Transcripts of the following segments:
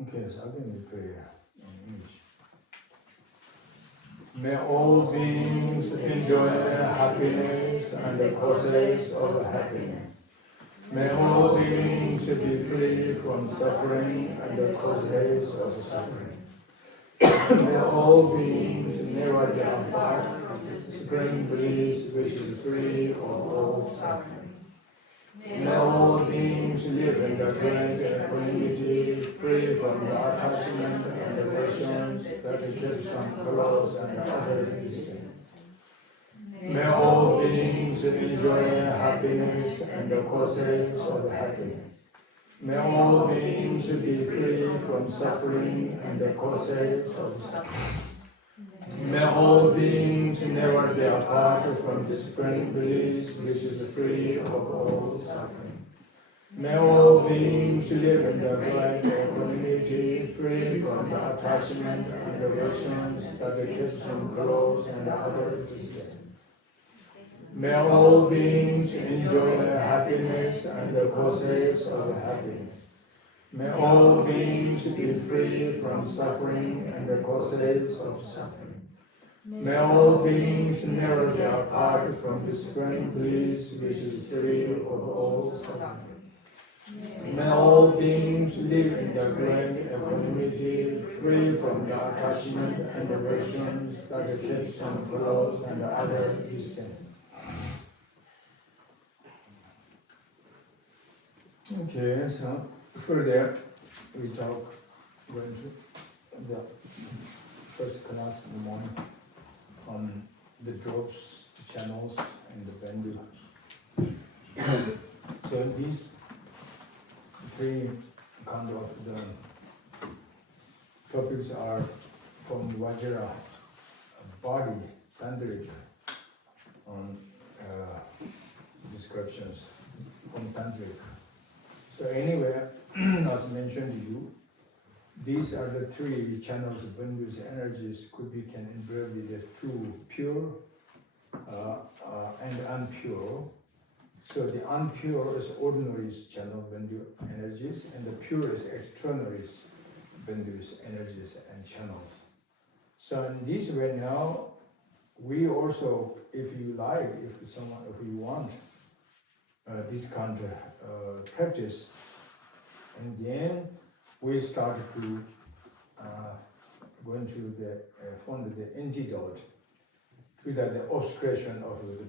Okay, so I'm going to pray in English. May all beings enjoy happiness and the causes of happiness. May all beings be free from suffering and the causes of suffering. May all beings never be apart from the supreme bliss which is free of all suffering. May all beings live in the great equanimity, free from the attachment and aversions that keeps them close and other resistance. May all beings enjoy happiness and the causes of happiness. May all beings be free from suffering and the causes of suffering. May all beings never be apart from the supreme bliss which is free of all suffering. May all beings live in the right equanimity, free from the attachment and aversions that keeps them close and others distant. May all beings enjoy happiness and the causes of happiness. May all beings be free from suffering and the causes of suffering. May all beings never be apart from the supreme bliss which is free of all suffering. May all beings live in the great equanimity, free from the attachment and aversions that keep them close and others distant. Okay, so further we talk going to the first class in the morning on the drops, the channels, and the bamboo. So these three kind of the topics are from Vajra Body, tantric descriptions from tantric. So anyway, as mentioned to you, these are the three channels of Bindu's energies can invariably be true, pure, and unpure. So the unpure is ordinary channel Bindu energies, and the pure is extraordinary Bindu's energies and channels. So in this way now, we also, if you like, if you want this kind of practice, and then we start to go into the find the antidote to the obscuration of the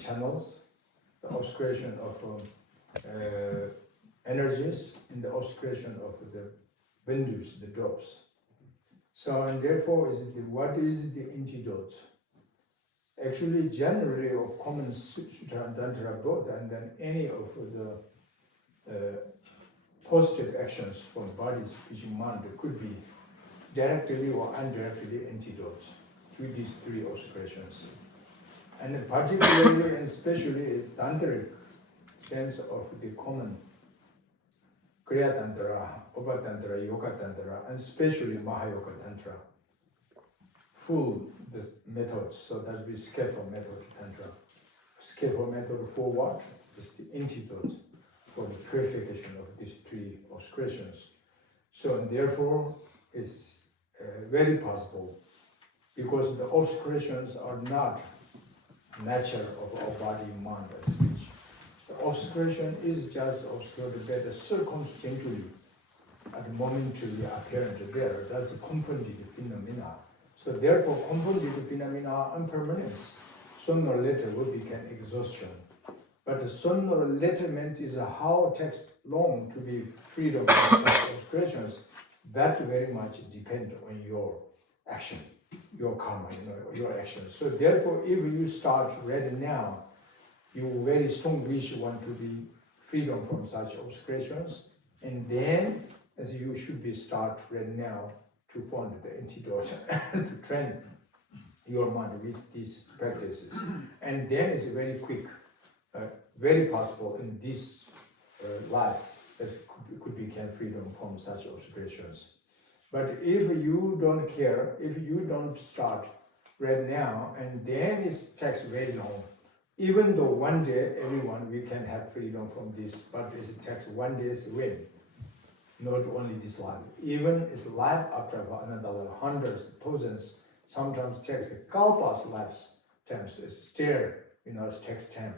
channels, the obscuration of energies, and the obscuration of the bindus, the drops. So, and therefore, what is the antidote? Actually, generally of common sutra and tantra both, and then any of the positive actions from body, speech, and mind could be directly or indirectly antidotes to these three obscurations. And particularly and especially a tantric sense of the common Kriya Tantra, Upa Tantra, Yoga Tantra, and especially Mahayoga Tantra. Full this methods, so that we scaffold method Tantra. Scaffold method for what? Is the antidote for the purification of these three obscurations. So and therefore it's very possible, because the obscurations are not nature of our body, mind, and speech. The obscuration is just obscured by the circumstantially. at the momentarily apparent there. That's compounded phenomena. So therefore, compounded phenomena are impermanence. Sooner or later will become exhaustion. But sooner or later meant is how it takes long to be freedom from such expressions. That very much depends on your action, your karma, your action. So therefore, if you start right now, you very strong wish want to be freedom from such obscurations, and then as you should be start right now to find the antidote to train your mind with these practices. And then it's very quick, very possible in this life as could become freedom from such obscurations. But if you don't care, if you don't start right now, and then it takes very long. Even though one day everyone we can have freedom from this, but it takes one day's win. Not only this life, even its life after another life, hundreds, thousands, sometimes takes a kalpas lifetimes. It's still, it takes time.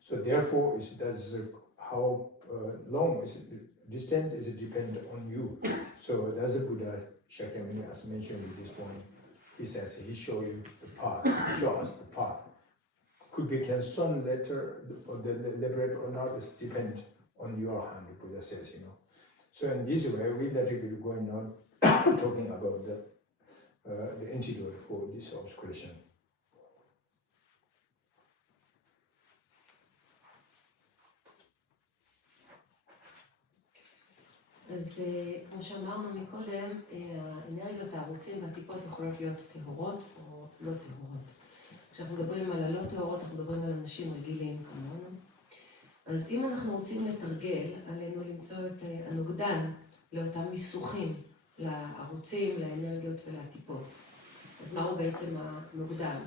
So therefore, that's how long is distance is dependent on you. So that's the Buddha Shakyamuni as mentioned in this point. He says he show you the path, show us the path. Could become soon later or the liberate or not is depend on your hand, the Buddha says, So in this way, we let it be going on talking about the antidote for this obscuration. אז כמו שאמרנו מקודם, האנרגיות, הערוצים והטיפות יכולות להיות טהורות או לא טהורות. כשאנחנו מדברים על הלא טהורות, אנחנו מדברים על אנשים רגילים כמונו. אז אם אנחנו רוצים לתרגל, עלינו למצוא את הנוגדן לאותם מיסוכים, לערוצים, לאנרגיות ולטיפות. אז מהו בעצם הנוגדן?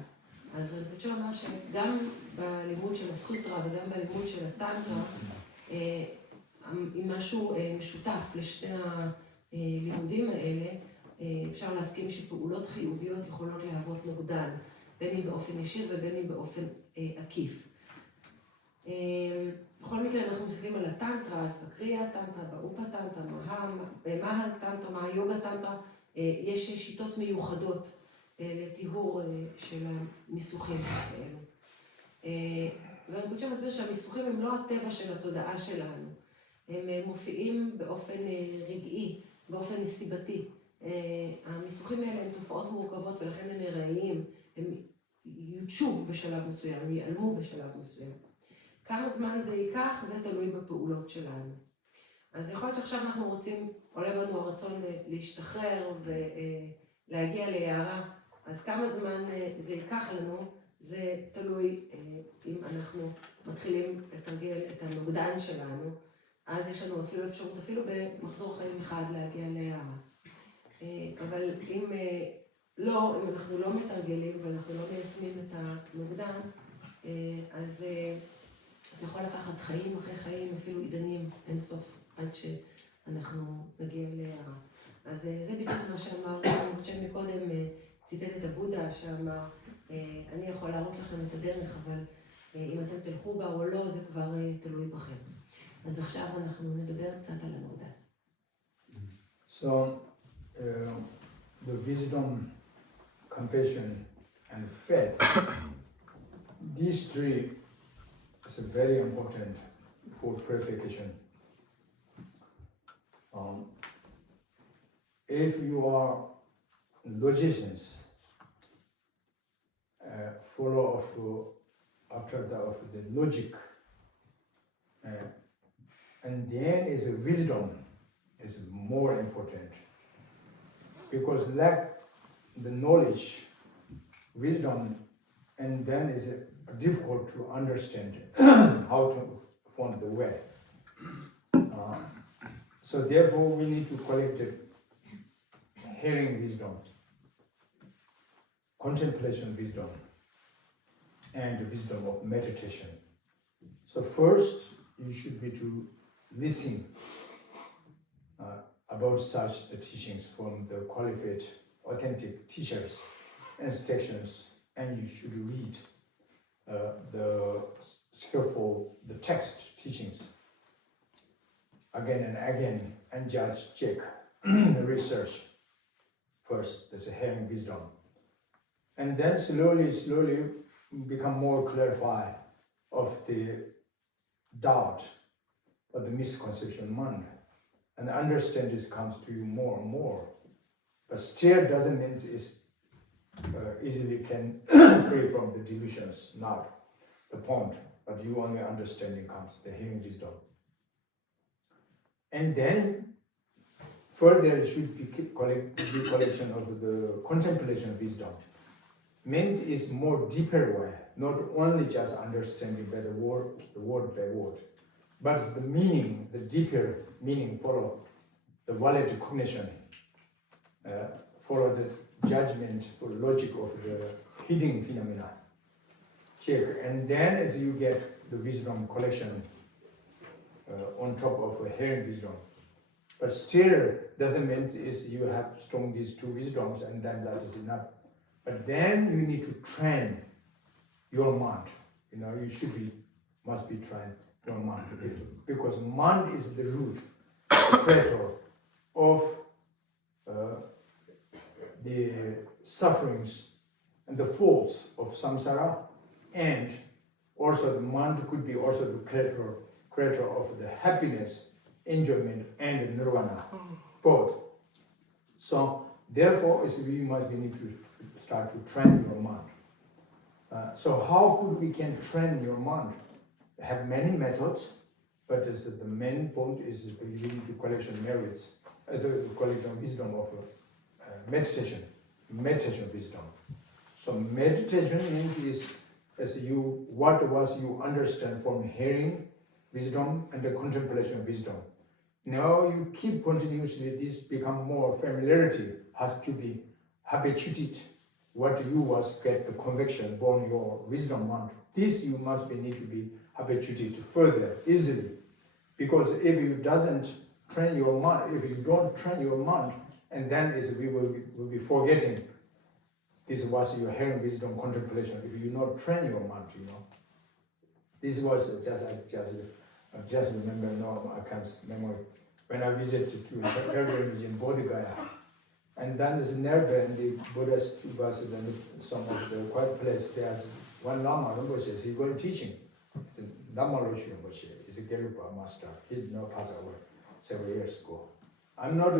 אז רינפוצ'ה אומר שגם בלימוד של הסוטרה וגם בלימוד של הטנטרה, עם משהו משותף לשני הלימודים האלה, אפשר להסכים שפעולות חיוביות יכולות להוות נוגדן, בין אם באופן ישיר ובין אם באופן עקיף. בכל מקרה, אם אנחנו מסתכלים על הטנטרה, אז בקריאה הטנטרה, באופה טנטרה, מה הטנטרה, מה היוגה טנטרה, יש שיטות מיוחדות לטיהור של המיסוכים האלו. ורינפוצ'ה מסביר שהמיסוכים הם לא הטבע של התודעה שלנו. הם מופיעים באופן רגעי, באופן נסיבתי. המיסוכים האלה הם תופעות מורכבות ולכן הם הראיים, הם יוצ'ו בשלב מסוים, הם ייעלמו בשלב מסוים. כמה זמן זה ייקח, זה תלוי בפעולות שלנו. אז יכול להיות שעכשיו אנחנו רוצים, עולה בנו הרצון להשתחרר ולהגיע להערה, אז כמה זמן זה ייקח לנו, זה תלוי אם אנחנו מתחילים לתרגל את הנוגדן שלנו, אז יש לנו אפילו אפשרות, אפילו במחזור חיים אחד להגיע להערה. אבל אם אנחנו לא מתרגלים ואנחנו לא מיישמים את הנוגדן, אז זה יכול לקחת חיים אחרי חיים, אפילו עידנים אינסוף, עד שאנחנו נגיע להערה. אז זה בדיוק מה שאמר, רינפוצ'ה מקודם ציטט את הבודה שאמר, אני יכול להראות לכם את הדרך, אבל אם אתם תלכו בה או לא, זה כבר תלוי בכם. אז עכשיו אנחנו נדבר קצת על הנוגדן. So, the wisdom, compassion, and faith, these three is very important for purification. If you are logicians, follow after the logic, and then is wisdom is more important, because lack the knowledge, wisdom, and then is difficult to understand how to find the way. So therefore we need to collect the hearing wisdom, contemplation wisdom, and the wisdom of meditation. So first you should be to listen about such the teachings from the qualified, authentic teachers, instructions, and you should read the skillful, the text teachings. again and again and judge, check, research. First, there's a hearing wisdom. And then slowly become more clarified of the doubt or the misconception of mind. And understand this comes to you more and more. But still doesn't mean it's easily can free from the delusions, not the point. But you only understanding comes, the hearing wisdom. And then further should be the collection of the contemplation of wisdom. Means is more deeper way, not only just understanding by the word by word, but the meaning, the deeper meaning follow the valid cognition, follow the judgment, for logic of the hidden phenomena. Check, and then as you get the wisdom collection on top of a hearing wisdom. But still doesn't mean is you have strong these two wisdoms and then that is enough. But then you need to train your mind. You know, you must be trained your mind. Because mind is the root, the creator of the sufferings and the faults of samsara, and also the mind could be also the creator of the happiness, enjoyment, and nirvana, both. So therefore, we need to start to train your mind. So how could we can train your mind? We have many methods, but the main point is you need to collection merits, the collection wisdom of meditation wisdom. So meditation means as what was you understand from hearing wisdom and the contemplation wisdom. Now you keep continuously this become more familiarity, has to be habituated. What you was get the conviction born your wisdom mind. This you must need to be habituated further easily, because if you doesn't train your mind, if you don't train your mind, and then we will be forgetting. This was your hearing wisdom contemplation. If you not train your mind, you know. This was I just remember now. I can't remember when I visited to pilgrimage in Bodhigaya, and then there's nearby and the Buddhist was in some of the quiet place. There's one Lama Rinpoche. He's going teaching. Lama Rinpoche is a Gelupa master. He did not pass away several years ago. I'm not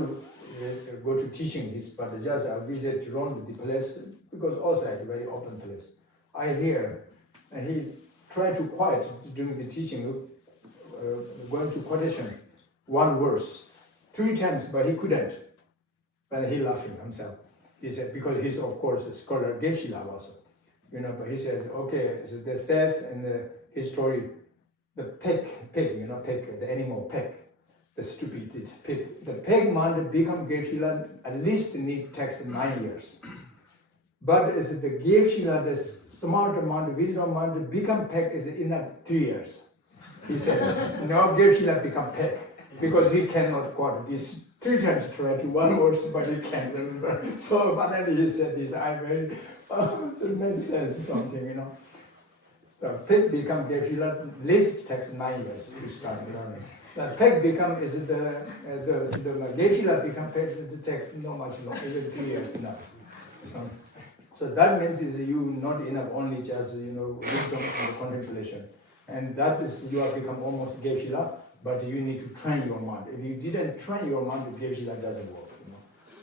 go to teaching this, but just I visit around the place because outside very open place. I hear, and he tried to quiet during the teaching, going to quotation, one verse, 3 times, but he couldn't. But he laughing himself. He said, because he's of course a scholar, Geshe-la also, you know. But he said, okay, so there says in his story, the pig, you know, pig, the animal pig. The stupid pig. The pig mind become Geshe-la at least takes 9 years. But as the Geshe-la, the smart mind, wisdom mind, become pig is enough 3 years. He says, now Geshe-la become pig because he cannot quote this 3 times try to one words, but he can't remember. So finally he said this, so it makes sense something, you know. The pig become Geshe-la at least takes 9 years to start learning. The peg become the Geshe-la become peg is the text not much long, even 3 years enough. So that means is you not enough only just wisdom and contemplation, and that is you have become almost Geshe-la, but you need to train your mind. If you didn't train your mind, the Geshe-la doesn't work.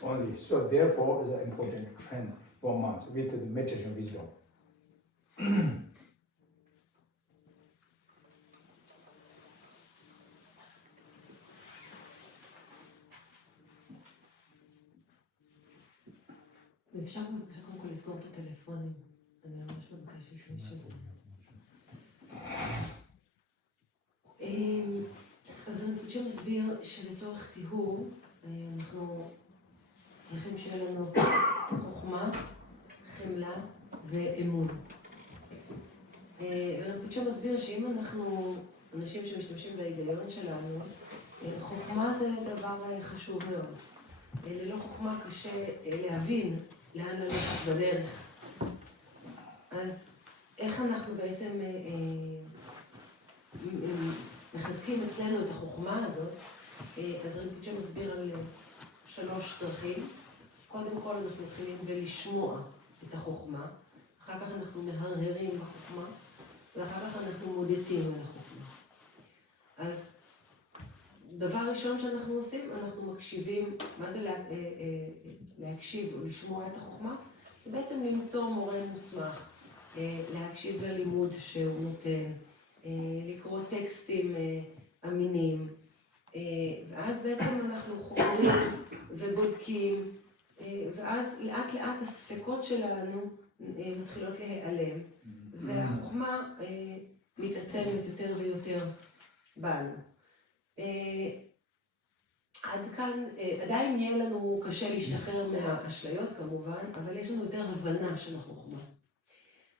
Only so therefore it is important to train your mind with the meditation wisdom. ואפשר בבקשה קודם כל לסגור את הטלפונים. אני ממש מבקשת שזה. אז רינפוצ'ה מסביר שלצורך טיהור אנחנו צריכים שיהיה לנו חוכמה, חמלה ואמון. רינפוצ'ה מסביר שאם אנחנו אנשים שמשתמשים בהיגיון שלנו, חוכמה זה דבר חשוב מאוד. ללא חוכמה קשה להבין לאן ללכת בדרך. אז איך אנחנו בעצם מחזקים אצלנו את החוכמה הזאת, אז רינפוצ'ה מסביר על 3 דרכים. קודם כל אנחנו מתחילים בלשמוע את החוכמה, אחר כך אנחנו מהרהרים בחוכמה, ואחר כך אנחנו מודדים על החוכמה. אז דבר ראשון שאנחנו עושים, אנחנו מקשיבים. מה זה להקשיב או לשמוע את החוכמה? זה בעצם למצוא מורה מוסמך, להקשיב ללימוד שהוא נותן, לקרוא טקסטים אמינים, ואז בעצם אנחנו חוקרים ובודקים, ואז לאט לאט הספקות שלנו מתחילות להיעלם, והחוכמה מתעצמת יותר ויותר בנו. עד כאן, עדיין יהיה לנו קשה להשתחרר מהאשליות כמובן, אבל יש לנו יותר הבנה של החוכמה.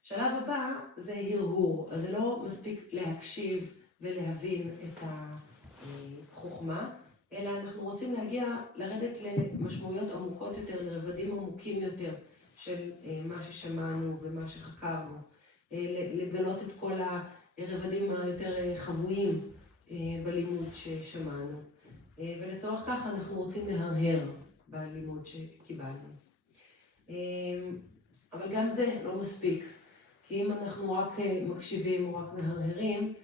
שלב הבא זה הרהור, אז זה לא מספיק להקשיב ולהבין את החוכמה, אלא אנחנו רוצים לרדת למשמעויות עמוקות יותר, לרבדים עמוקים יותר של מה ששמענו ומה שחקרנו, לגלות את כל הרבדים היותר חבויים בלימוד ששמענו, ולצורך כך אנחנו רוצים להרהר בלימוד שקיבלנו. אבל גם זה לא מספיק, כי אם אנחנו רק מקשיבים או רק מהרהרים,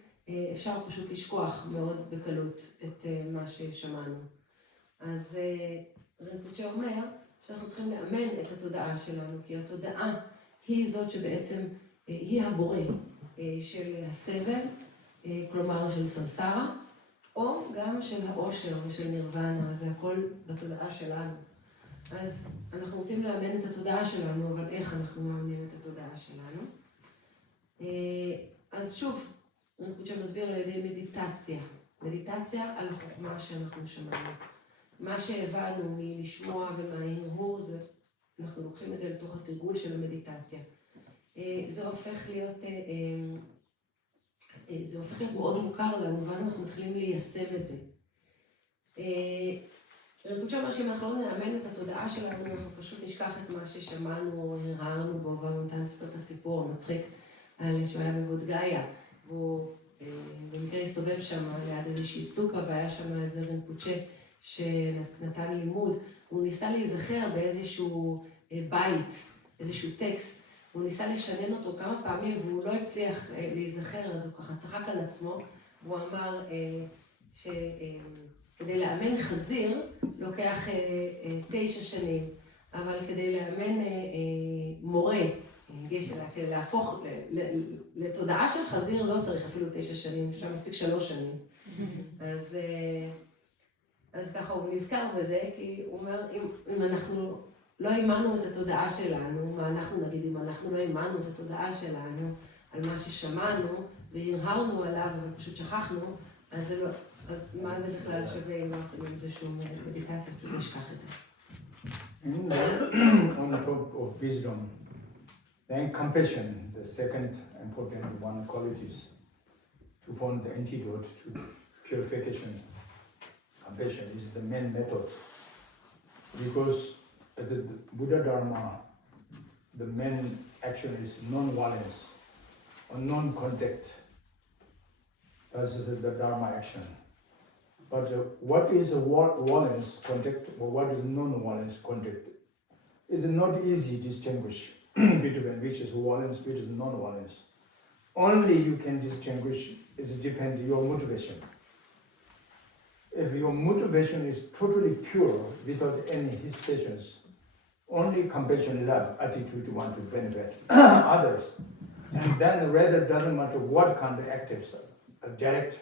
אפשר פשוט לשכוח מאוד בקלות את מה ששמענו. אז רינפוצ'ה אומר שאנחנו צריכים לאמן את התודעה שלנו, כי התודעה היא זאת שבעצם היא הבורא של הסבל, כלומר של סמסרה, או גם של האושר ושל נירוונה, זה הכל בתודעה שלנו. אז אנחנו רוצים לאמן את התודעה שלנו, אבל איך אנחנו מאמנים את התודעה שלנו? אז שוב, רינפוצ'ה מסביר על ידי מדיטציה. מדיטציה על החוכמה שאנחנו שמענו. מה שהבנו מלשמוע ומההרהור, אנחנו לוקחים את זה לתוך התרגול של המדיטציה. זה הופך להיות מאוד מוכר לנו, ואז אנחנו מתחילים ליישם את זה. רינפוצ'ה אומר שאם אנחנו לא נאמן את התודעה שלנו, אנחנו פשוט נשכח את מה ששמענו או הרהרנו בו, והוא נתן לספר את הסיפור המצחיק על שהוא היה בבודהה, והוא במקרה הסתובב שם ליד איזושהי סטוקה, והיה שם איזה רינפוצ'ה שנתן לימוד. הוא ניסה להיזכר באיזשהו בית, איזשהו טקסט, הוא ניסה לשנן אותו כמה פעמים והוא לא הצליח להיזכר, אז הוא ככה צחק על עצמו. הוא אמר שכדי לאמן חזיר לוקח 9 שנים, אבל כדי לאמן מורה, כדי להפוך לתודעה של חזיר, לא צריך אפילו 9 שנים, אפשר מספיק 3 שנים. אז ככה הוא נזכר בזה, כי הוא אומר, אם אנחנו לא אימנו את התודעה שלנו, מה אנחנו נגיד, אם אנחנו לא אימנו את התודעה שלנו על מה ששמענו והרהרנו עליו ופשוט שכחנו, אז מה זה בכלל שווה אם לא עושים עם זה שום מדיטציה, פשוט נשכח את זה. On top of wisdom, then compassion, the second important one qualities to form the antidote to purification. Compassion is the main method, because the Buddha Dharma, the main action is non-violence or non-contact. That's the Dharma action. But what is violence contact or what is non-violence contact? It's not easy to distinguish between which is violence, which is non-violence. Only you can distinguish, it depends on your motivation. If your motivation is totally pure, without any hesitations, only compassion, love, attitude want to benefit others, and then rather doesn't matter what kind of actives direct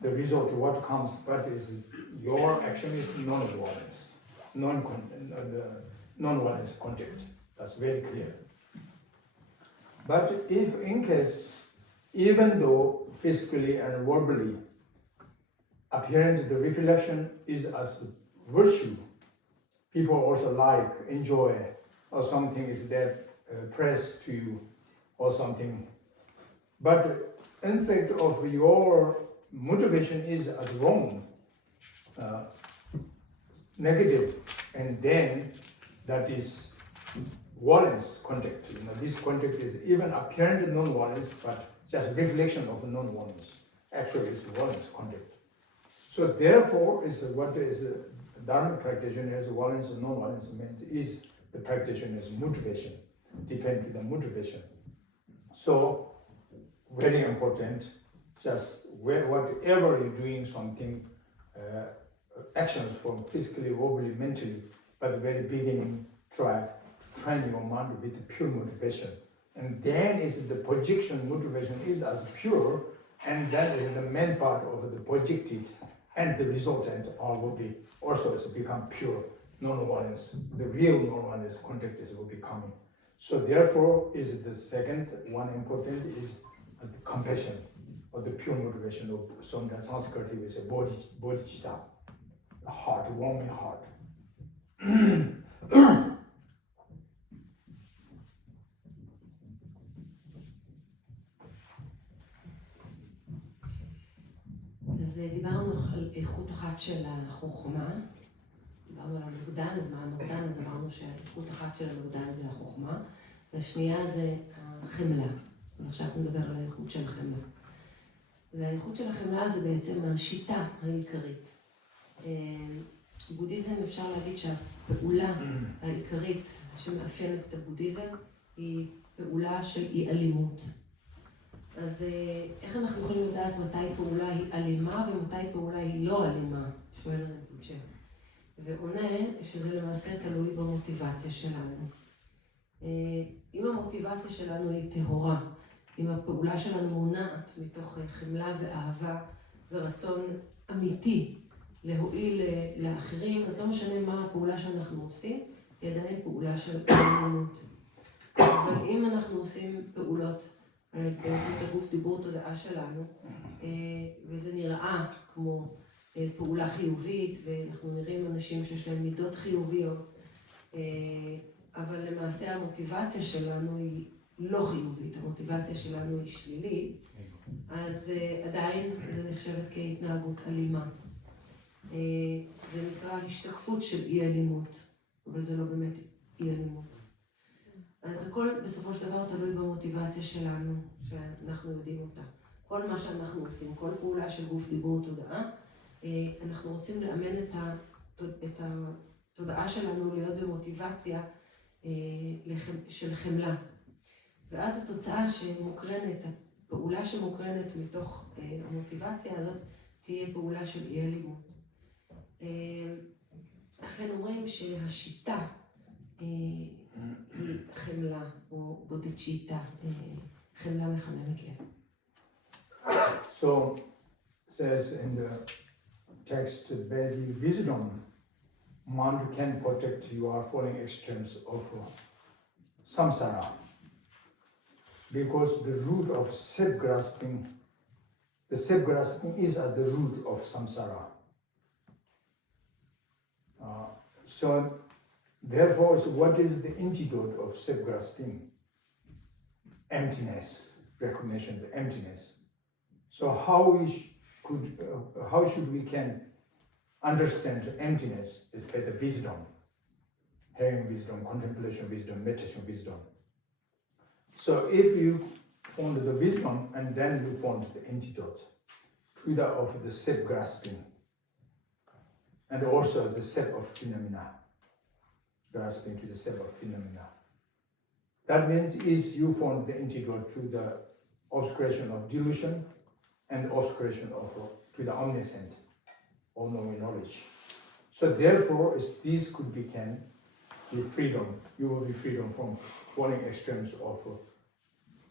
the result, what comes, but is your action is non-violence, non-violence contact. That's very clear. But if in case, even though physically and verbally, apparent the reflection is as virtue, people also like, enjoy, or something is that pressed to you, or something. But in fact, of your motivation is as wrong, negative, and then that is violence contact. You know, this contact is even apparent non-violence, but just reflection of non-violence. Actually, it's violence contact. So therefore, is what is Dharma practitioner's violence and non-violence meant is the practitioner's motivation, depend to the motivation. So very important, just whatever you're doing something, actions from physically, verbally, mentally, but the very beginning, try to train your mind with pure motivation. And then is the projection motivation is as pure, and that is the main part of the projected, and the resultant all will be also is become pure non-violence. The real non-violence contact is will be coming. So therefore, is the second one important is the compassion or the pure motivation of sometimes Sanskrit we say bودهیچیتا, the heart, warming heart. אז דיברנו על איכות אחת של החוכמה, דיברנו על הנוגדן, אז מה הנוגדן? אז אמרנו שהאיכות אחת של הנוגדן זה החוכמה, והשנייה זה החמלה. אז עכשיו נדבר על האיכות של החמלה. והאיכות של החמלה זה בעצם השיטה העיקרית. בודהיזם אפשר להגיד שהפעולה העיקרית שמאפיינת את הבודהיזם היא פעולה של אי אלימות. אז איך אנחנו יכולים לדעת מתי פעולה היא אלימה ומתי פעולה היא לא אלימה? שואל רינפוצ'ה. ועונה שזה למעשה תלוי במוטיבציה שלנו. אם המוטיבציה שלנו היא טהורה, אם הפעולה שלנו מונעת מתוך חמלה ואהבה ורצון אמיתי להועיל לאחרים, אז לא משנה מה הפעולה שאנחנו עושים, היא עדיין פעולה של אלימות. אבל אם אנחנו עושים פעולות על התגלות הגוף דיבור תודעה שלנו, וזה נראה כמו פעולה חיובית, ואנחנו נראים אנשים שיש להם מידות חיוביות, אבל למעשה המוטיבציה שלנו היא לא חיובית, המוטיבציה שלנו היא שלילית, אז עדיין זה נחשבת כהתנהגות אלימה. זה נקרא השתקפות של אי אלימות, אבל זה לא באמת אי אלימות. אז הכל בסופו של דבר תלוי במוטיבציה שלנו, שאנחנו יודעים אותה. כל מה שאנחנו עושים, כל פעולה של גוף דיבור תודעה, אנחנו רוצים לאמן את התודעה שלנו להיות במוטיבציה של חמלה. ואז התוצאה שמוקרנת, הפעולה שמוקרנת מתוך המוטיבציה הזאת, תהיה פעולה של אי אלימות. לכן אומרים שהשיטה היא חמלה, או בודהיצ'יטה, חמלה מחממת לב. So, says in the text, by the wisdom, mind can protect your falling extremes of samsara. Because the root of self-grasping, the self-grasping is at the root of samsara. So, therefore, so what is the antidote of self-grasping? Emptiness, recognition of the emptiness. So how should we can understand emptiness is by the wisdom, hearing wisdom, contemplation wisdom, meditation wisdom. So if you found the wisdom and then you found the antidote, truth of the self-grasping, and also the self of phenomena, grasping to the self of phenomena. That means is you found the antidote to the obscuration of delusion and obscuration of to the omniscient, all-knowing knowledge. So therefore, this could become your freedom. You will be freedom from falling extremes of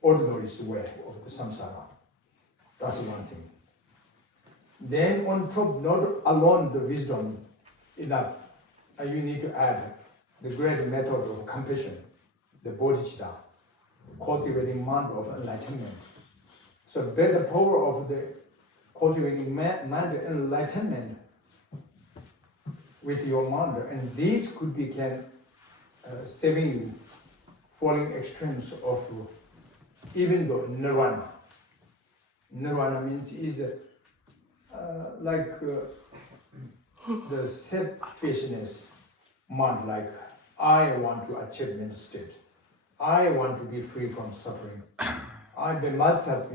ordinary way of the samsara. That's one thing. Then on top, not alone the wisdom enough, you need to add the great method of compassion, the bودهیچیتا, cultivating mind of enlightenment. So by the power of the cultivating mind of enlightenment with your mind, and this could become saving you falling extremes of even the nirvana. Nirvana means is the selfishness mind, like I want to achieve mental state. I want to be free from suffering. I by myself,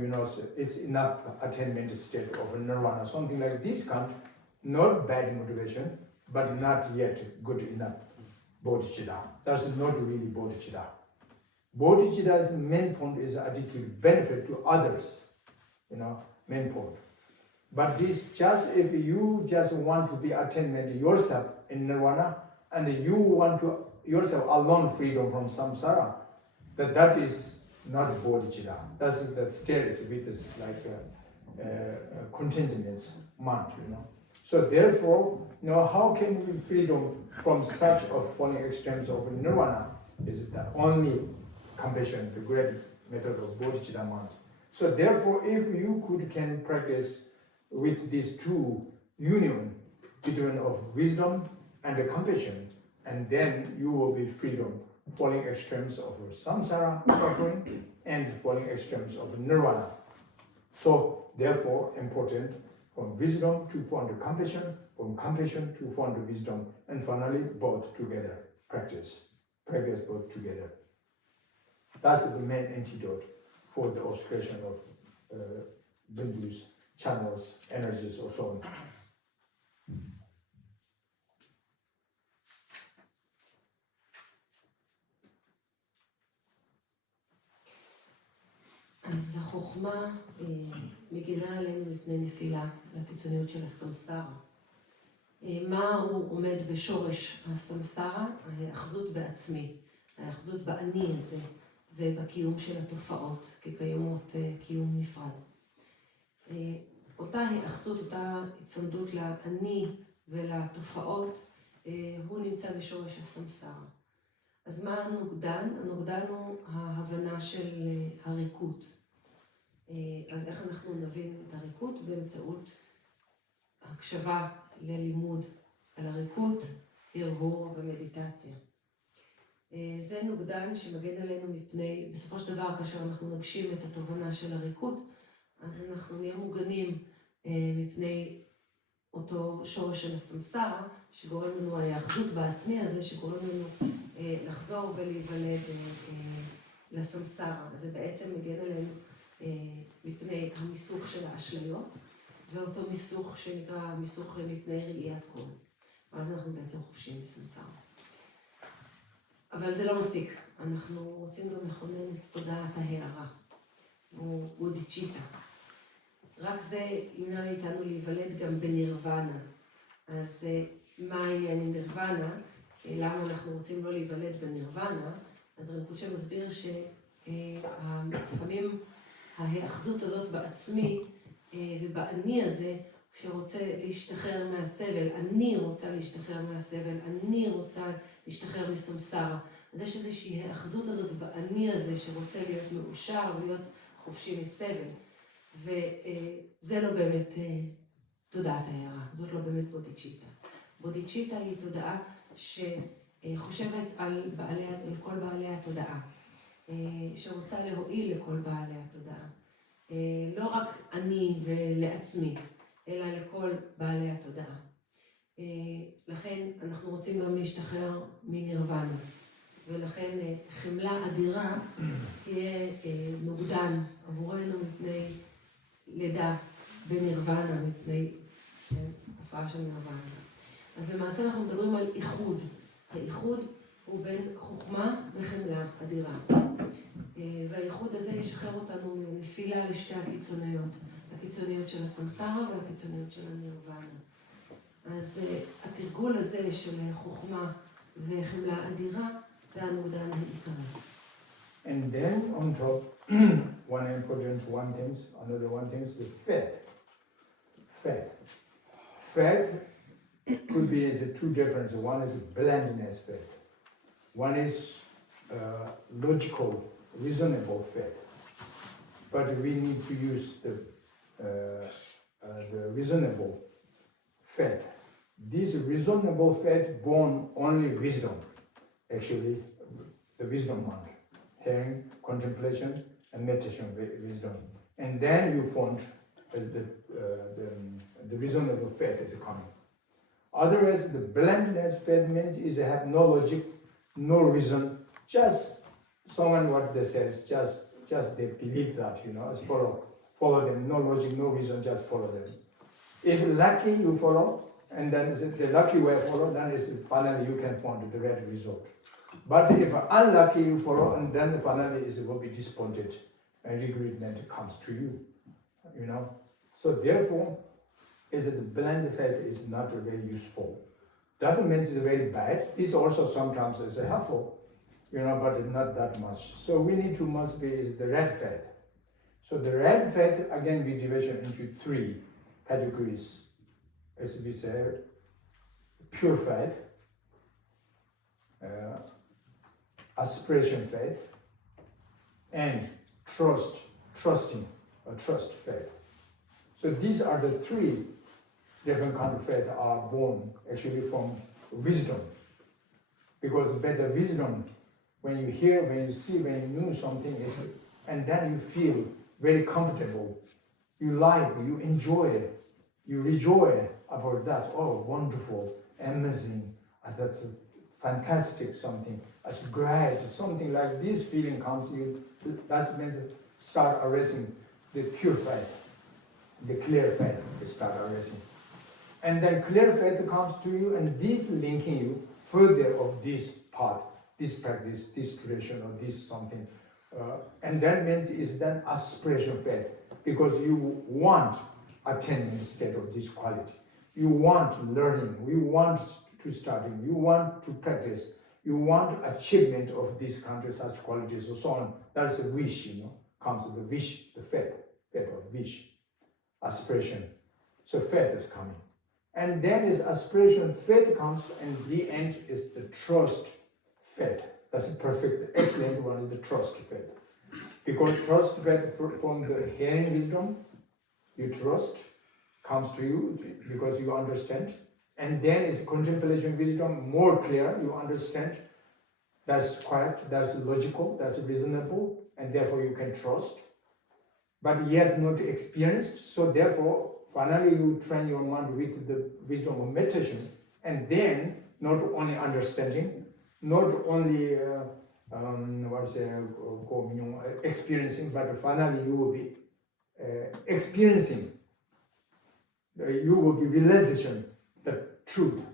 it's enough attainment state of nirvana. Something like this kind, not bad motivation, but not yet good enough bodhicitta. That's not really bodhicitta. Bodhicitta's main point is attitude benefit to others, main point. But this just if you just want to be attainment yourself in nirvana and you want to yourself alone freedom from samsara, that is not bodhicitta. That's the scale is with this like contingents mind, So therefore, how can we freedom from such of falling extremes of nirvana is the only compassion, the great method of bodhicitta mind. So therefore, if you can practice with these two union between of wisdom and the compassion, and then you will be freedom falling extremes of samsara suffering and falling extremes of nirvana. So therefore, important from wisdom to find compassion, from compassion to find wisdom, and finally both together. Practice both together. That's the main antidote for the obscuration of bindus, channels, energies, or so on. אז החוכמה מגינה עלינו מפני נפילה, לקיצוניות של הסמסרה. מה הוא עומד בשורש הסמסרה? ההאחזות בעצמי, ההאחזות באני הזה ובקיום של התופעות כקיימות קיום נפרד. אותה ההאחזות, אותה הצמדות לאני ולתופעות, הוא נמצא בשורש הסמסרה. אז מה הנוגדן? הנוגדן הוא ההבנה של הריקות. אז איך אנחנו נבין את הריקות? באמצעות הקשבה ללימוד על הריקות, הרהור ומדיטציה. זה נוגדן שמגן עלינו מפני, בסופו של דבר כאשר אנחנו נגשים את התובנה של הריקות, אז אנחנו נהיה מוגנים מפני אותו שורש של הסמסרה, שגורם לנו ההאחזות בעצמי הזה, שגורם לנו לחזור ולהיוולד לסמסרה. אז זה בעצם מגן עלינו מפני המיסוך של האשליות, ואותו מיסוך שנקרא מיסוך מפני ראיית כל. אז אנחנו בעצם חופשיים בסמסרה. אבל זה לא מספיק. אנחנו רוצים גם לכונן את תודעת ההארה, או בודהיצ'יטה. רק זה ימנע מאיתנו להיוולד גם בנירוונה. אז מה העניין עם נירוונה? למה אנחנו רוצים לא להיוולד בנירוונה? אז רינפוצ'ה מסביר שלפעמים ההאחזות הזאת בעצמי ובאני הזה, כשרוצה להשתחרר מהסבל, אני רוצה להשתחרר מהסבל, אני רוצה להשתחרר מסמסרה. אז יש איזושהי האחזות הזאת באני הזה שרוצה להיות מאושר ולהיות חופשי מסבל. וזה לא באמת תודעת ההארה, זאת לא באמת בודהיצ'יטה. בודהיצ'יטה היא תודעה שחושבת על כל בעלי התודעה, שרוצה להועיל לכל בעלי התודעה. לא רק אני ולעצמי, אלא לכל בעלי התודעה. לכן אנחנו רוצים גם להשתחרר מנירוונה, ולכן חמלה אדירה תהיה נוגדן עבורנו מפני לידה בנירוונה, מפני הפרעה של נירוונה. אז למעשה אנחנו מדברים על איחוד. האיחוד הוא בין חוכמה וחמלה אדירה. והאיחוד הזה ישחרר אותנו מנפילה לשתי הקיצוניות. הקיצוניות של הסמסרה והקיצוניות של הנירוונה. אז התרגול הזה של חוכמה וחמלה אדירה, זה הנוגדן העיקרי. And then on top, one important another one thing is the faith. Faith could be the two different. One is blindness faith. One is logical, reasonable faith. But we need to use the reasonable faith. This reasonable faith born only wisdom. Actually, the wisdom one. Hearing, contemplation, and meditation wisdom. And then you find the reasonable faith is coming. Otherwise, the blindness faith means is have no logic, no reason, just someone what they says, just they believe that, follow them, no logic, no reason, just follow them. If lucky you follow, and then the lucky way follow, then is finally you can find the right result. But if unlucky you follow, and then finally it will be disappointed, and regret comes to you, you know. So therefore, is the blended faith is not very useful. Doesn't mean it's very bad. This also sometimes is helpful, you know, but not that much. So we need to must be is the red faith. So the red faith again we division into three categories. As we say, pure faith, aspiration faith, and trusting or trust faith. So these are the three different kinds of faith are born actually from wisdom. Because better wisdom, when you hear, when you see, when you know something, is, and then you feel very comfortable, you like, you enjoy, you rejoice about that. Oh, wonderful, amazing, that's fantastic something, that's great, something like this feeling comes you, that's meant to start arising the pure faith, the clear faith, to start arising. And then clear faith comes to you, and this linking you further of this path, this practice, this tradition, or this something. And that means is then aspiration faith, because you want attainment state of this quality. You want learning, you want to study, you want to practice, you want achievement of this kind of such qualities or so on. That's a wish, you know, comes the wish, the faith of wish, aspiration. So faith is coming. And then is aspiration, faith comes, and the end is the trust faith. That's a perfect, excellent one is the trust faith. Because trust faith from the hearing wisdom, you trust, comes to you because you understand. And then is contemplation wisdom, more clear, you understand. That's correct, that's logical, that's reasonable, and therefore you can trust. But yet not experienced, so therefore finally you train your mind with the wisdom of meditation, and then not only understanding, not only experiencing, but finally you will be experiencing, you will be realization, the truth,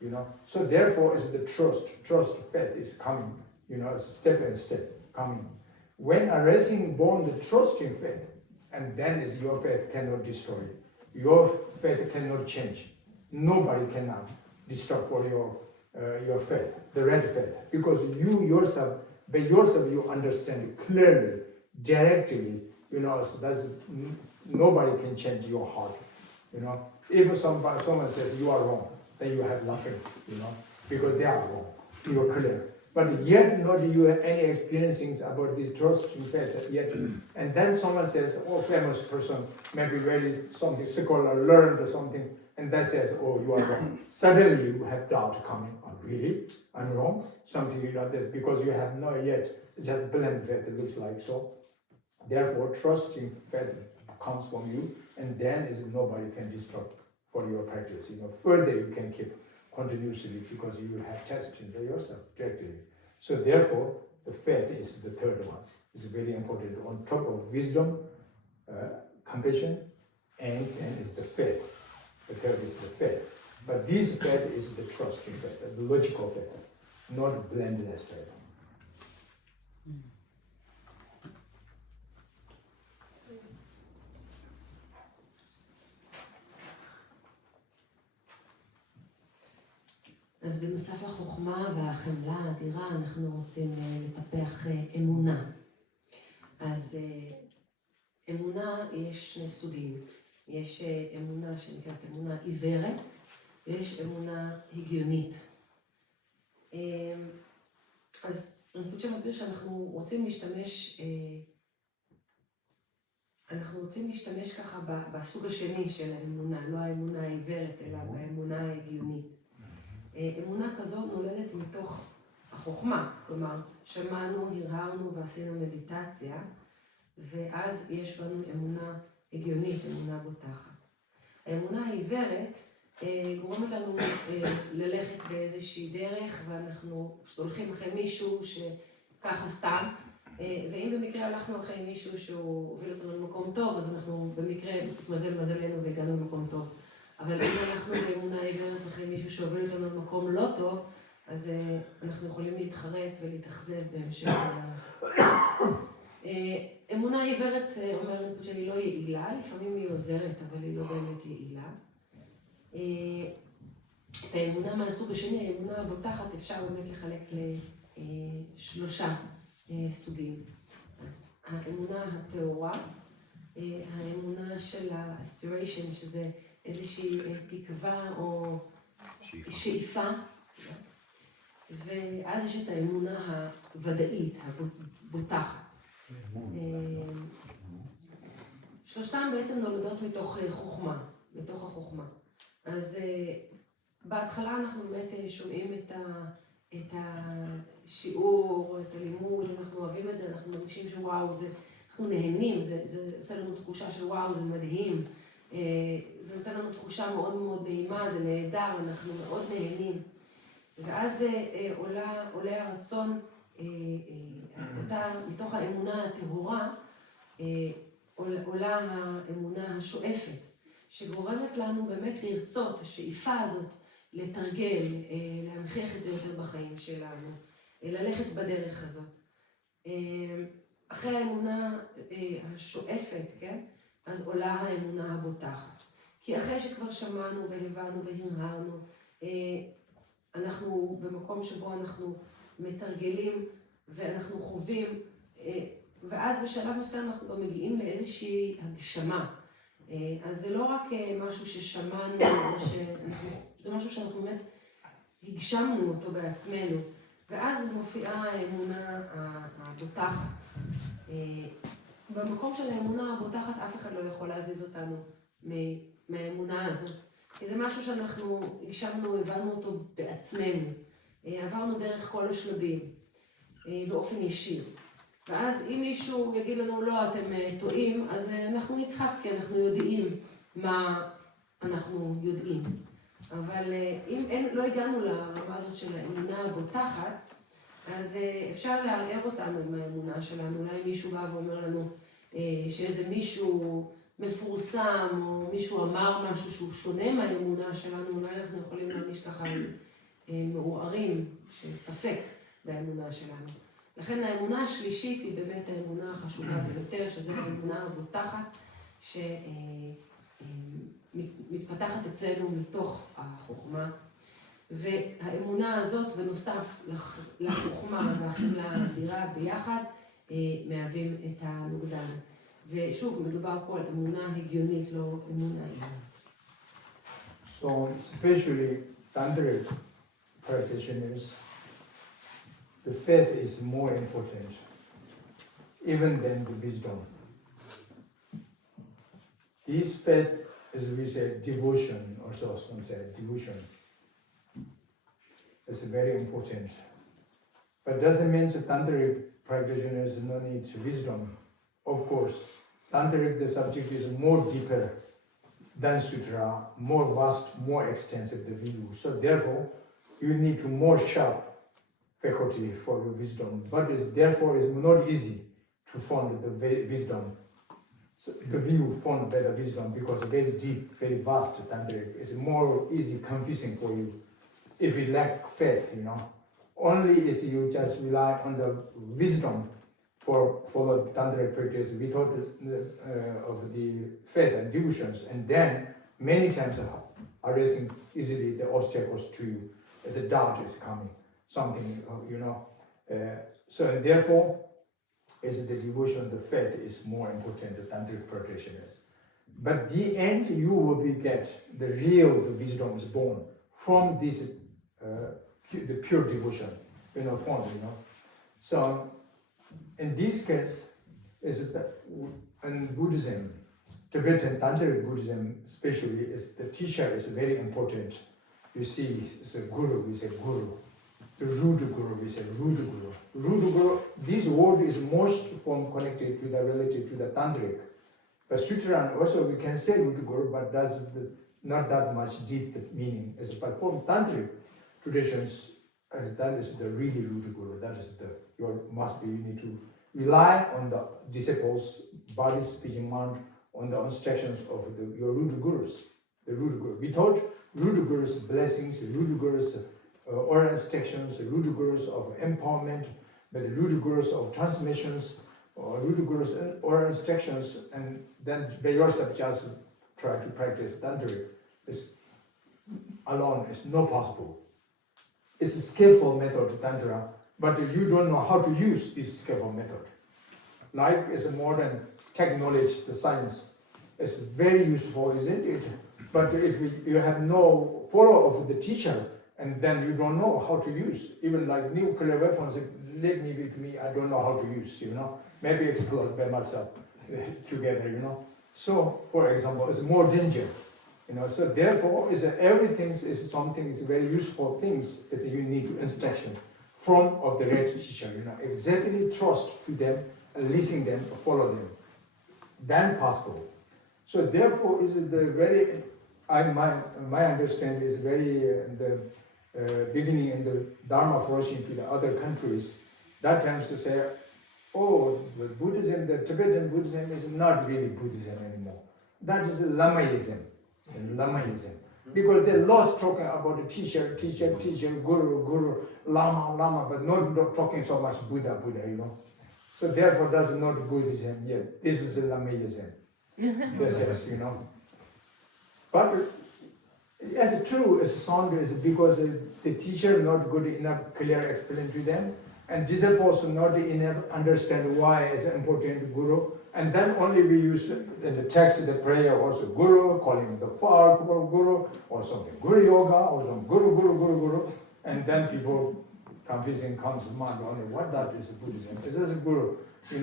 you know. So therefore is the trust faith is coming, you know, step by step coming. When arising born the trusting faith, and then is your faith cannot destroy it. Your faith cannot change. Nobody cannot disturb for your faith, the red faith, because you yourself, by yourself you understand it clearly, directly, you know. So that's nobody can change your heart, you know. If someone says you are wrong, then you have nothing, you know, because they are wrong. You are clear. But yet not you have any experiencing about the trust in faith yet. And then someone says, oh, famous person, maybe very something, scholar, learned or something, and that says, oh, you are wrong. Suddenly you have doubt coming, oh, really? I'm wrong? Something you know, this, because you have not yet, just blend faith, it looks like so. Therefore, trust in faith comes from you, and then is nobody can disturb for your practice. You know, further you can keep continuously because you have tested yourself directly. So therefore, the faith is the third one. It's very important. On top of wisdom, compassion, and is the faith. The third is the faith. But this faith is the trusting faith, the logical faith, not blendedness faith. אז בנוסף לחוכמה והחמלה האדירה, אנחנו רוצים לטפח אמונה. אז אמונה יש שני סוגים. יש אמונה שנקראת אמונה עיוורת, ויש אמונה הגיונית. אז רינפוצ'ה מסביר שאנחנו רוצים להשתמש ככה בסוג השני של האמונה, לא האמונה העיוורת, אלא באמונה ההגיונית. אמונה כזו נולדת מתוך החוכמה, כלומר, שמענו, הרהרנו ועשינו מדיטציה, ואז יש בנו אמונה הגיונית, אמונה בוטחת. האמונה העיוורת גורמת לנו ללכת באיזושהי דרך, ואנחנו הולכים אחרי מישהו שככה סתם, ואם במקרה הלכנו אחרי מישהו שהוא הוביל אותנו למקום טוב, אז אנחנו במקרה התמזל מזלנו והגענו למקום טוב. אבל אם אנחנו באמונה עיוורת אחרי מישהו שהוביל אותנו למקום לא טוב, אז אנחנו יכולים להתחרט ולהתאכזב בהמשך. אמונה עיוורת, אומר רינפוצ'ה, היא לא יעילה, לפעמים היא עוזרת, אבל היא לא באמת יעילה. את האמונה מהסוג השני, האמונה הבוטחת, אפשר באמת לחלק לשלושה סוגים. אז האמונה הטהורה, האמונה של האספיריישן, שזה איזושהי תקווה או שאיפה, ואז יש את האמונה הוודאית, הבוטחת. שלושתן בעצם נולדות מתוך חוכמה, מתוך החוכמה. אז בהתחלה אנחנו באמת שומעים את השיעור, את הלימוד, אנחנו אוהבים את זה, אנחנו מרגישים שוואו, אנחנו נהנים, זה עושה לנו תחושה של וואו, זה מדהים. זה נותן לנו תחושה מאוד מאוד נעימה, זה נהדר, אנחנו מאוד נהנים. ואז עולה הרצון, מתוך האמונה הטהורה, עולה האמונה השואפת, שגורמת לנו באמת לרצות, השאיפה הזאת, לתרגל, להנכיח את זה יותר בחיים שלנו, ללכת בדרך הזאת. אחרי האמונה השואפת, כן? אז עולה האמונה הבוטחת. כי אחרי שכבר שמענו והבנו והרהרנו, אנחנו במקום שבו אנחנו מתרגלים ואנחנו חווים, ואז בשלב מסוים אנחנו גם מגיעים לאיזושהי הגשמה. אז זה לא רק משהו ששמענו, זה משהו שאנחנו באמת הגשמנו אותו בעצמנו, ואז מופיעה האמונה הבוטחת. במקום של האמונה הבוטחת אף אחד לא יכול להזיז אותנו מהאמונה הזאת. כי זה משהו שאנחנו הגשמנו, הבנו אותו בעצמנו. עברנו דרך כל השלבים, באופן ישיר. ואז אם מישהו יגיד לנו, לא, אתם טועים, אז אנחנו נצחק, כי אנחנו יודעים מה אנחנו יודעים. אבל אם לא הגענו לרמה הזאת של האמונה הבוטחת, אז אפשר לערער אותנו עם האמונה שלנו. אולי מישהו בא ואומר לנו שאיזה מישהו מפורסם, או מישהו אמר משהו שהוא שונה מהאמונה שלנו, אולי אנחנו יכולים להרגיש ככה מעורערים, שספק באמונה שלנו. לכן האמונה השלישית היא באמת האמונה החשובה ביותר, שזה האמונה הבוטחת, שמתפתחת אצלנו מתוך החוכמה. והאמונה הזאת, בנוסף לחוכמה והחמלה האדירה ביחד, מהווים את הנוגדן. ושוב, מדובר פה על אמונה הגיונית, לא אמונה עילה. So, especially tantric practitioners, the faith is more important, even than the wisdom. This faith, as we say, devotion, also some say devotion, is very important. But doesn't mean that tantric practitioners no need wisdom. Of course, tantric, the subject is more deeper than sutra, more vast, more extensive the view. So therefore, you need to more sharp faculty for the wisdom. But therefore, it's not easy to find the wisdom. So the view found by the wisdom, because very deep, very vast tantric is more easy, confusing for you. If you lack faith, you know, only if you just rely on the wisdom for the tantric practice without of the faith and devotions, and then many times addressing easily the obstacles to you as a doubt is coming, something, you know. So therefore, is the devotion, the faith is more important to tantric practitioners. But the end, you will get the real the wisdom is born from this the pure devotion, you know, form, you know. So in this case, is that in Buddhism, Tibetan Tantric Buddhism especially, is the teacher is very important. You see, it's a guru, we say guru. The root guru, we say root guru. Root guru, this word is most connected to the related to the Tantric. But Sutra also we can say root guru, but that's not that much deep meaning. But for Tantric traditions, as that is the really root guru. That is the you need to rely on the disciples, body, speaking, mind, on the instructions of your root gurus. the root guru. We taught root guru's blessings, root guru's oral instructions, root gurus of empowerment, but the root gurus of transmissions, or root gurus oral instructions, and then by yourself just try to practice tantric. It's alone, it's not possible. It's a skillful method, tantra, but you don't know how to use this skillful method. Like it's a modern tech knowledge, the science, it's very useful, isn't it? But if you have no follow of the teacher, and then you don't know how to use, even like nuclear weapons, leave me with me, I don't know how to use, maybe explode by myself together, So, for example, it's more danger, so therefore, everything is something, is very useful things that you need to instruction from of the right teacher, exactly trust to them, and listen them, follow them, then possible. So therefore, is the very, my understanding is very, the beginning in the Dharma flourishing to the other countries, that times to say, oh, the Buddhism, the Tibetan Buddhism is not really Buddhism anymore. That is Lamaism. Because they lost talking about the teacher, guru, lama, but not talking so much Buddha, So therefore, that's not Buddhism yet. This is Lamaism. This is, But as true as sound is because the teacher not good enough clear explain to them, and disciples not enough understand why is important guru, and then only we use in the text the prayer also guru, calling the far guru, or something guru yoga, or some guru, and then people confusing comes to mind only what that is Buddhism. Is this a guru? So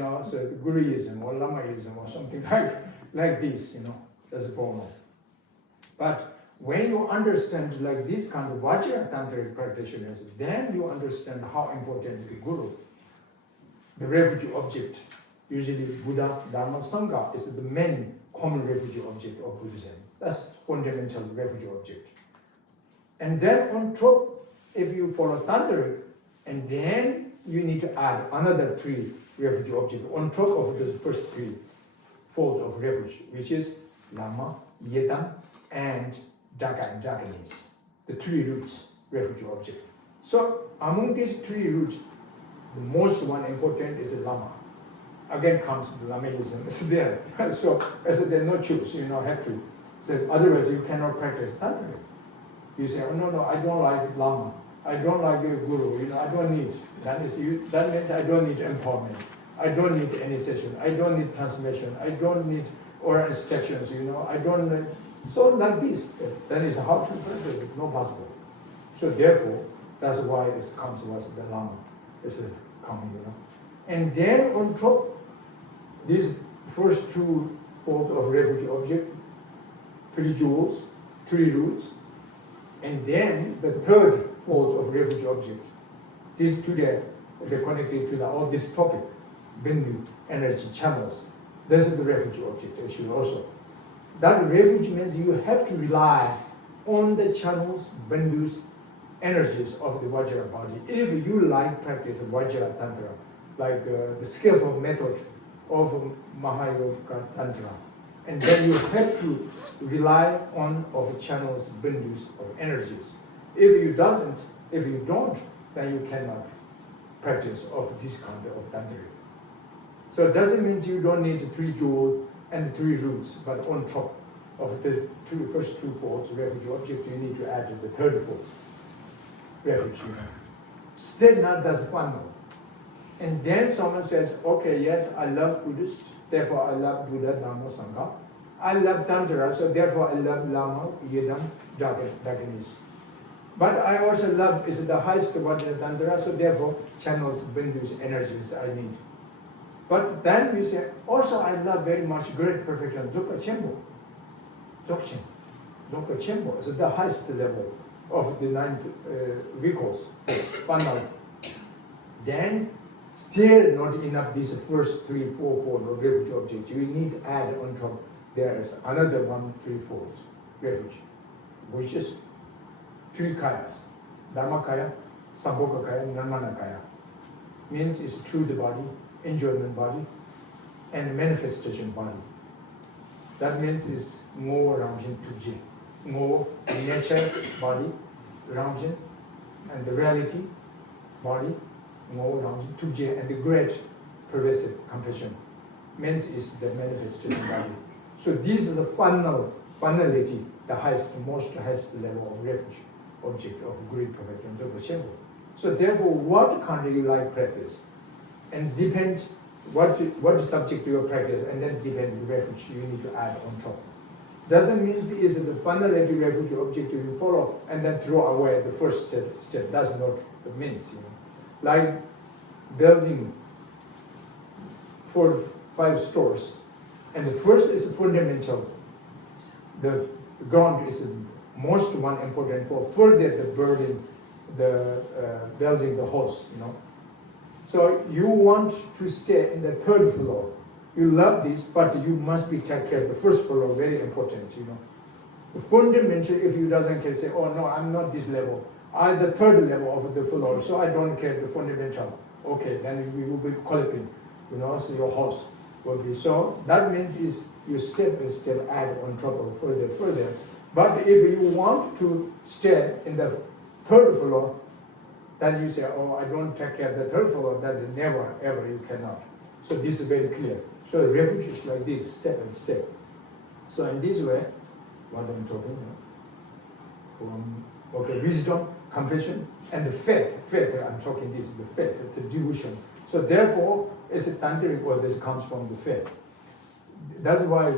Guruism or Lamaism or something like this, that's a problem. But when you understand like this kind of Vajra tantric practitioners, then you understand how important the guru, the refuge object. Usually Buddha, Dharma, Sangha is the main common refuge object of Buddhism. That's fundamental refuge object. And then on top, if you follow tantric, and then you need to add another 3 refuge objects on top of the first 3 folds of refuge, which is Lama, Yedam, and Daga and Daganese, the 3 roots refuge object. So among these 3 roots, the most one important is the Lama. Again comes the Lamaism, it's there. So as I said, no choice, have to. So otherwise you cannot practice tantric. You say, oh no, I don't like Lama. I don't like a guru, I don't need. That means I don't need empowerment. I don't need any session. I don't need transmission. I don't need oral instructions, I don't need. So like this, then it's how to practice it, not possible. So therefore, that's why it comes with the Lama. It's coming, And then on top, these first 2 folds of refuge object, 3 jewels, 3 roots, and then the 3rd fold of refuge object. These 2 they're connected to all this topic, Bindu, energy channels. This is the refuge object actually also. That refuge means you have to rely on the channels, Bindu's energies of the Vajra body. If you like practice Vajra Tantra, like the skillful method of Mahayoga Tantra, and then you have to rely on of channels, Bindus of energies. If you don't, then you cannot practice of this kind of tantra. So it doesn't mean you don't need 3 jewels and 3 roots, but on top of the first 2 folds, refuge object, you need to add the 3rd fold, refuge. Still not that's final. And then someone says, okay, yes, I love Buddhist, therefore I love Buddha, Dharma, Sangha. I love Tantra, so therefore I love Lama, Yedam, Daganese. But I also love, is the highest Vajra Tantra, so therefore channels, Bindus, energies I need. But then you say, also I love very much great perfection, Dzogchen Chenpo. Dzogchen Chenpo is the highest level of the 9th vehicles, final. Then still not enough these first 3, 4 folds of refuge object. You need to add on top. There is another 1, 3 folds refuge, which is 3 kayas: Dharmakaya, Sambhogakaya, Nirmanakaya. Means it's true the body, enjoyment body, and manifestation body. That means it's more around Tuje. more nature body, Ramjin, and the reality body, more Ramjin, Tuje, and the great pervasive compassion. Means is the manifestation body. So this is the finality, the most highest level of refuge, object of great perfection. So therefore, what kind you like practice, and depend what subject to your practice, and then depend the refuge you need to add on top. Doesn't mean is the finality refuge objective you follow and then throw away the first step. That's not the means, you know. Like building 4 or 5 stores, and the first is fundamental. The ground is the most one important for further the building the house, you know. So you want to stay in the 3rd floor. You love this, but you must be take care of the 1st floor, very important, you know. The fundamental, if you doesn't care, say, oh no, I'm not this level. I'm the 3rd level of the floor, so I don't care the fundamental. Okay, then we will be collecting, you know, so your house will be. So that means is you step by step add on top of further. But if you want to stay in the 3rd floor, then you say, oh, I don't take care of the 3rd floor, that never, ever, you cannot. So this is very clear. So the refuge is like this, step by step. So in this way, what I'm talking about, okay, wisdom, compassion, and the faith, I'm talking this, the faith, the devotion. So therefore, it's a tantric word, this comes from the faith. That's why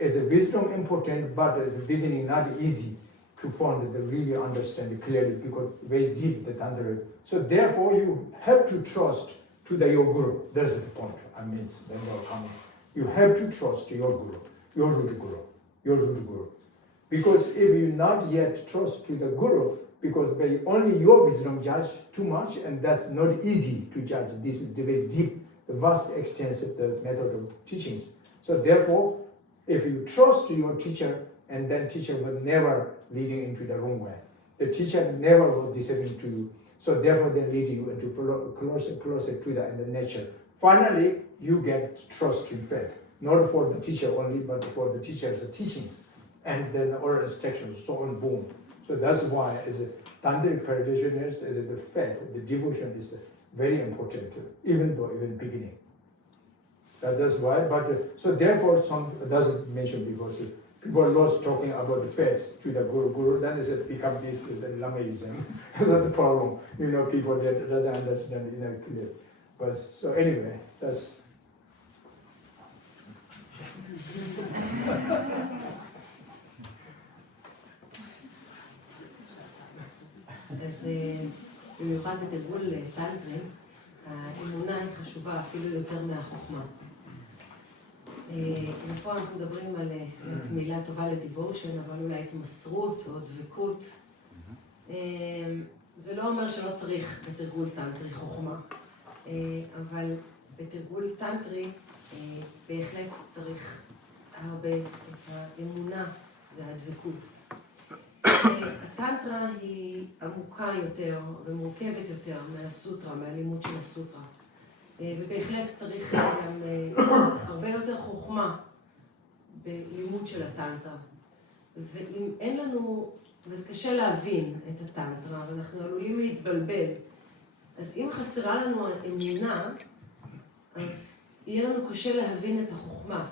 it's a wisdom important, but it's a beginning not easy to find the really understand it clearly because very deep the tantric. So therefore, you have to trust to your guru. That's the point. I mean, then you're coming. You have to trust your guru, your root guru. Because if you not yet trust to the guru, because they only your wisdom judge too much, and that's not easy to judge. This is very deep, the vast extensive the method of teachings. So therefore, if you trust your teacher, and then teacher will never lead you into the wrong way. The teacher never will deceive to you. So therefore, they lead you into closer to the nature. Finally, you get trust in faith, not for the teacher only, but for the teacher's teachings, and then oral instructions, so on, boom. So that's why, as a tantric practitioners, as the faith, the devotion is very important, even beginning. That's why. But so therefore, some doesn't mention because people are lost talking about the faith to the guru. Then they said become this the Lamaism. That's the problem. You know, people that doesn't understand clear. But so anyway, that's. אז במיוחד בתרגול טנטרי, האמונה היא חשובה אפילו יותר מהחוכמה. ופה אנחנו מדברים על מילה טובה לדיבושן, אבל אולי התמסרות או דבקות. זה לא אומר שלא צריך בתרגול טנטרי חוכמה, אבל בתרגול טנטרי בהחלט צריך הרבה את האמונה והדבקות. הטנטרה היא עמוקה יותר ומורכבת יותר מהסוטרה, מהלימוד של הסוטרה. ובהחלט צריך גם הרבה יותר חוכמה בלימוד של הטנטרה. ואם אין לנו, וזה קשה להבין את הטנטרה, ואנחנו עלולים להתבלבל, אז אם חסרה לנו האמונה, אז יהיה לנו קשה להבין את החוכמה.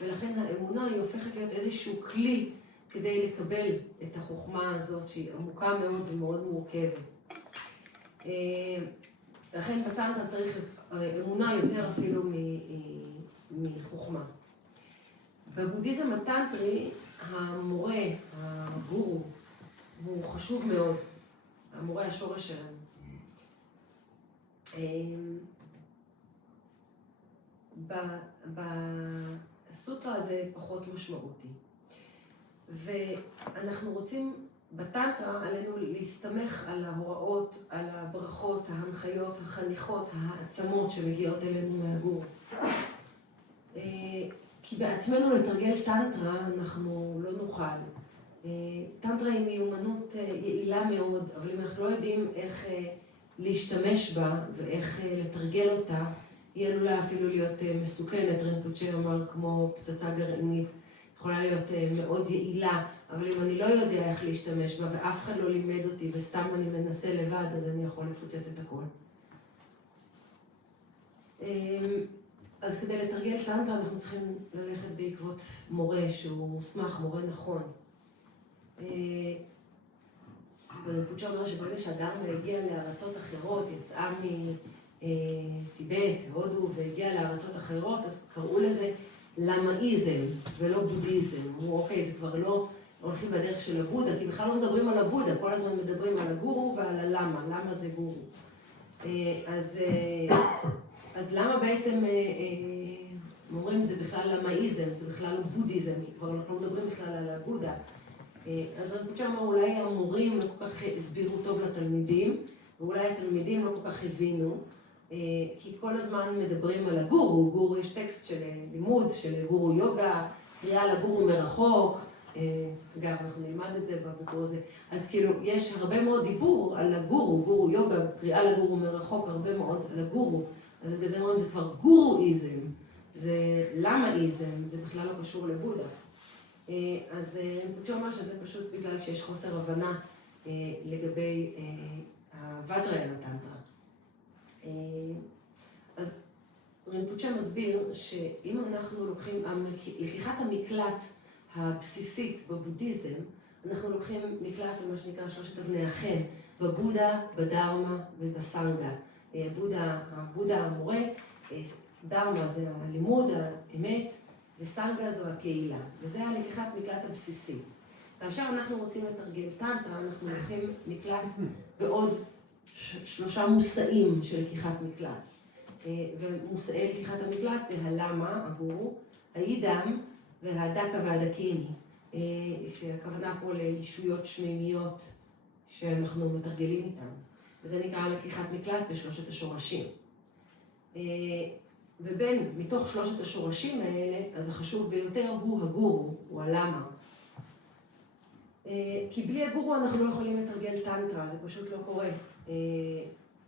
ולכן האמונה היא הופכת להיות איזשהו כלי כדי לקבל את החוכמה הזאת שהיא עמוקה מאוד ומאוד מורכבת. לכן בטנטרה צריך אמונה יותר אפילו מחוכמה. בבודהיזם הטנטרי, המורה, הגורו, הוא חשוב מאוד, המורה השורש שלנו. בסוטרה זה פחות משמעותי. ואנחנו רוצים בטנטרה עלינו להסתמך על ההוראות, על הברכות, ההנחיות, החניכות, העצמות שמגיעות אלינו מהגור. כי בעצמנו לתרגל טנטרה אנחנו לא נוכל. טנטרה היא מיומנות יעילה מאוד, אבל אם אנחנו לא יודעים איך להשתמש בה ואיך לתרגל אותה, היא עלולה אפילו להיות מסוכנת. רינפוצ'ה אמר כמו פצצה גרעינית. יכולה להיות מאוד יעילה, אבל אם אני לא יודע איך להשתמש בה ואף אחד לא לימד אותי וסתם אני מנסה לבד, אז אני יכול לפוצץ את הכל. אז כדי לתרגל טנטרה אנחנו צריכים ללכת בעקבות מורה שהוא מוסמך, מורה נכון. רינפוצ'ה אומר שברגע שאדם הגיע לארצות אחרות, יצאה מטיבט, הודו, והגיע לארצות אחרות, אז קראו לזה למאיזם ולא בודהיזם. אמרו, אוקיי, זה כבר לא הולכים בדרך של הבודה, כי בכלל לא מדברים על הבודה, כל הזמן מדברים על הגורו ועל הלמה, למה זה גורו. אז למה בעצם אומרים זה בכלל למאיזם, זה בכלל לא בודהיזם, כי כבר אנחנו לא מדברים בכלל על הבודה. אז רינפוצ'ה אמר, אולי המורים לא כל כך הסבירו טוב לתלמידים, ואולי התלמידים לא כל כך הבינו, כי כל הזמן מדברים על הגורו, גורו יש טקסט של לימוד, של גורו יוגה, קריאה לגורו מרחוק, אגב, אנחנו נלמד את זה בביקור הזה, אז כאילו יש הרבה מאוד דיבור על הגורו, גורו יוגה, קריאה לגורו מרחוק, הרבה מאוד על הגורו, אז בזה אומרים, זה כבר גורו-איזם, זה למה-איזם, זה בכלל לא קשור לבודה. אז רינפוצ'ה אומר שזה פשוט בגלל שיש חוסר הבנה לגבי הווג'ריאנה טנטרה. אז רינפוצ'ה מסביר שאם אנחנו לוקחים, לקיחת המקלט הבסיסית בבודהיזם, אנחנו לוקחים מקלט על מה שנקרא שלושת אבני החן, בבודה, בדרמה ובסנגה. הבודה המורה, דרמה זה הלימוד, האמת, וסנגה זו הקהילה, וזה הלקיחת מקלט הבסיסי. כאשר אנחנו רוצים לתרגל טנטרה, אנחנו לוקחים מקלט בעוד 3 מושאים של לקיחת מקלט. ומושאי לקיחת המקלט זה הלמה, הגורו, העידם והדקה והדקיני, שהכוונה פה לישויות שמימיות שאנחנו מתרגלים איתן. וזה נקרא לקיחת מקלט בשלושת השורשים. מתוך 3 השורשים האלה, אז החשוב ביותר הוא הגורו, הוא הלמה. כי בלי הגורו אנחנו לא יכולים לתרגל טנטרה, זה פשוט לא קורה.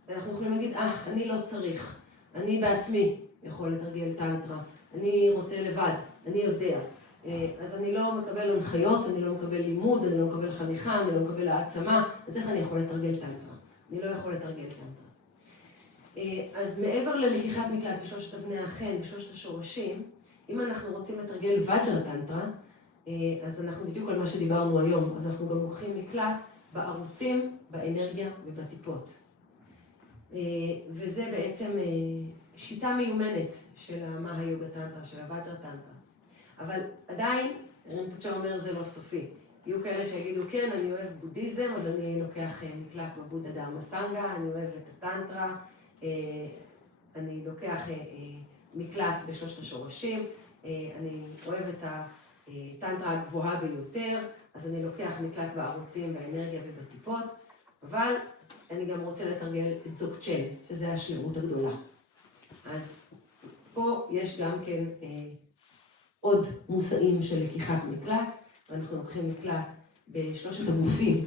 אנחנו יכולים להגיד, אני לא צריך, אני בעצמי יכול לתרגל טנטרה, אני רוצה לבד, אני יודע. אז אני לא מקבל הנחיות, אני לא מקבל לימוד, אני לא מקבל חניכה, אני לא מקבל העצמה, אז איך אני יכול לתרגל טנטרה? אני לא יכול לתרגל טנטרה. אז מעבר ללקיחת מקלט בשלושת אבני החן, בשלושת השורשים, אם אנחנו רוצים לתרגל ווג'רה טנטרה, אז אנחנו בדיוק על מה שדיברנו היום, אז אנחנו גם לוקחים מקלט בערוצים, באנרגיה ובטיפות. וזה בעצם שיטה מיומנת של המהיוגה טנטרה, של הווג'רה טנטרה. אבל עדיין, רינפוצ'ה אומר, זה לא סופי. יהיו כאלה שיגידו, כן, אני אוהב בודהיזם, אז אני לוקח מקלט בבודה דרמה סנגה, אני אוהב את הטנטרה, אני לוקח מקלט בשלושת השורשים, אני אוהב את הטנטרה הגבוהה ביותר, אז אני לוקח מקלט בערוצים, באנרגיה ובטיפות, אבל אני גם רוצה לתרגל את זוקצ'ן, שזה השלמות הגדולה. אז פה יש גם כן עוד מושאים של לקיחת מקלט, ואנחנו לוקחים מקלט בשלושת הגופים,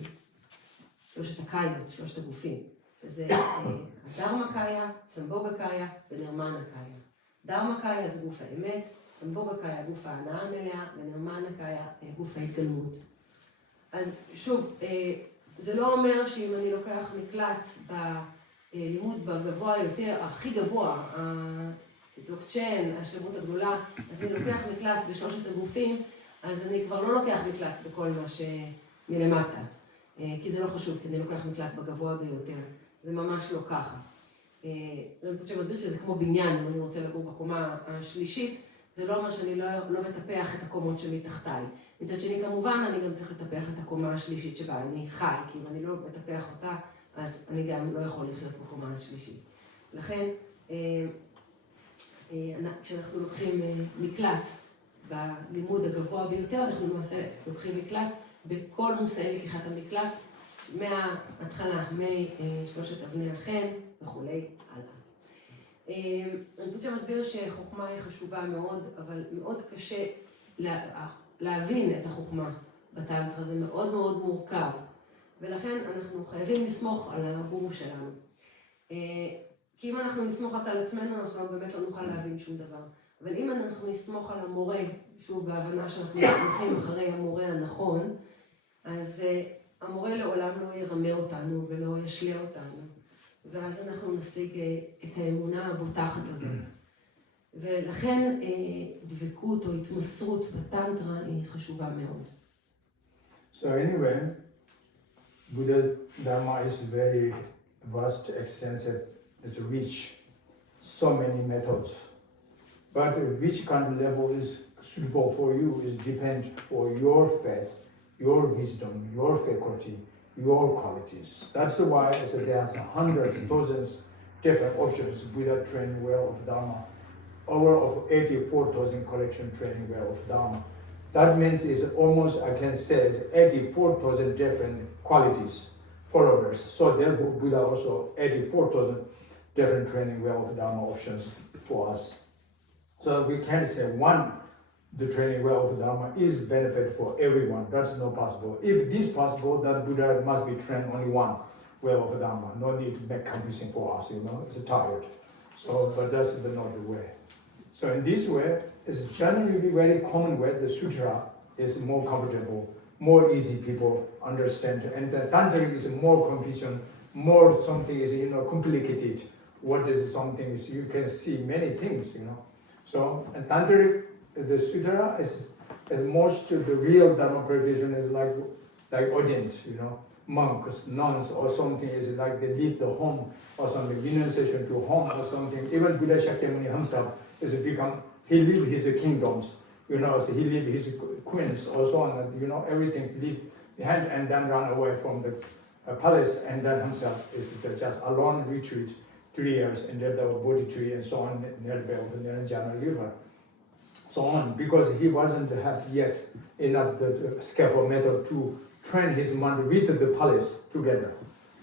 שלושת הקאיות, שלושת הגופים. שזה הדרמה קאיה, סמבוגה קאיה ונרמנה קאיה. דרמה קאיה זה גוף האמת, סמבוגה קאיה גוף ההנאה המלאה, ונרמנה קאיה גוף ההתגלמות. אז שוב, זה לא אומר שאם אני לוקח מקלט בלימוד בגבוה יותר, הכי גבוה, זוקצ'ן, השלמות הגדולה, אז אני לוקח מקלט בשלושת הגופים, אז אני כבר לא לוקח מקלט בכל מה שמלמטה. כי זה לא חשוב, כי אני לוקח מקלט בגבוה ביותר. זה ממש לא ככה. רינפוצ'ה מסביר שזה כמו בניין, אם אני רוצה לגור בקומה השלישית, זה לא אומר שאני לא מטפח את הקומות שמתחתיי. מצד שני, כמובן, אני גם צריך לטפח את הקומה השלישית שבה אני חי, כי אם אני לא מטפח אותה, אז אני גם לא יכול לחיות בקומה השלישית. לכן, כשאנחנו לוקחים מקלט בלימוד הגבוה ביותר, אנחנו למעשה לוקחים מקלט בכל מושאי לקיחת המקלט, מההתחלה, משלושת אבני החן וכולי הלאה. רינפוצ'ה מסביר שחוכמה היא חשובה מאוד, אבל מאוד קשה להבין את החוכמה בטנטרה, זה מאוד מאוד מורכב, ולכן אנחנו חייבים לסמוך על הגורו שלנו. כי אם אנחנו נסמוך רק על עצמנו, אנחנו באמת לא נוכל להבין שום דבר. אבל אם אנחנו נסמוך על המורה, שוב בהבנה שאנחנו נסמכים אחרי המורה הנכון, אז המורה לעולם לא ירמה אותנו ולא ישלה אותנו, ואז אנחנו נשיג את האמונה הבוטחת הזאת. ולכן דבקות או התמסרות בטנטרה היא חשובה מאוד. So anyway, Buddha's Dharma is very vast, extensive, it's rich, so many methods. But which kind of level is suitable for you is depend for your faith, your wisdom, your faculty, your qualities. That's why I said there's hundreds, thousands different options Buddha training well of Dharma. Over of 84,000 collection training well of Dharma. That means it's almost, I can say, it's 84,000 different qualities, followers. So therefore Buddha also 84,000 different training well of Dharma options for us. So we can't say one, the training well of Dharma is benefit for everyone. That's not possible. If this possible, then Buddha must be trained only one well of Dharma. No need to make confusing for us, it's tired. So, but that's not the way. So in this way, it's generally very common way. The sutra is more comfortable, more easy people understand. And the tantric is more confusion, more something is, complicated. What is something is, you can see many things, So, and tantric, the sutra is most of the real Dharma practitioner is like audience, monks, nuns or something is like they leave the home or something, renunciation to home or something. Even Buddha Shakyamuni himself is become, he leave his kingdoms, so he leave his queens or so on, everything's leave behind and then run away from the palace, and then himself is just alone retreat 3 years in the Bodhi tree and so on near the Niranjana river. So on, because he wasn't have yet enough the skillful method to train his mind with the palace together.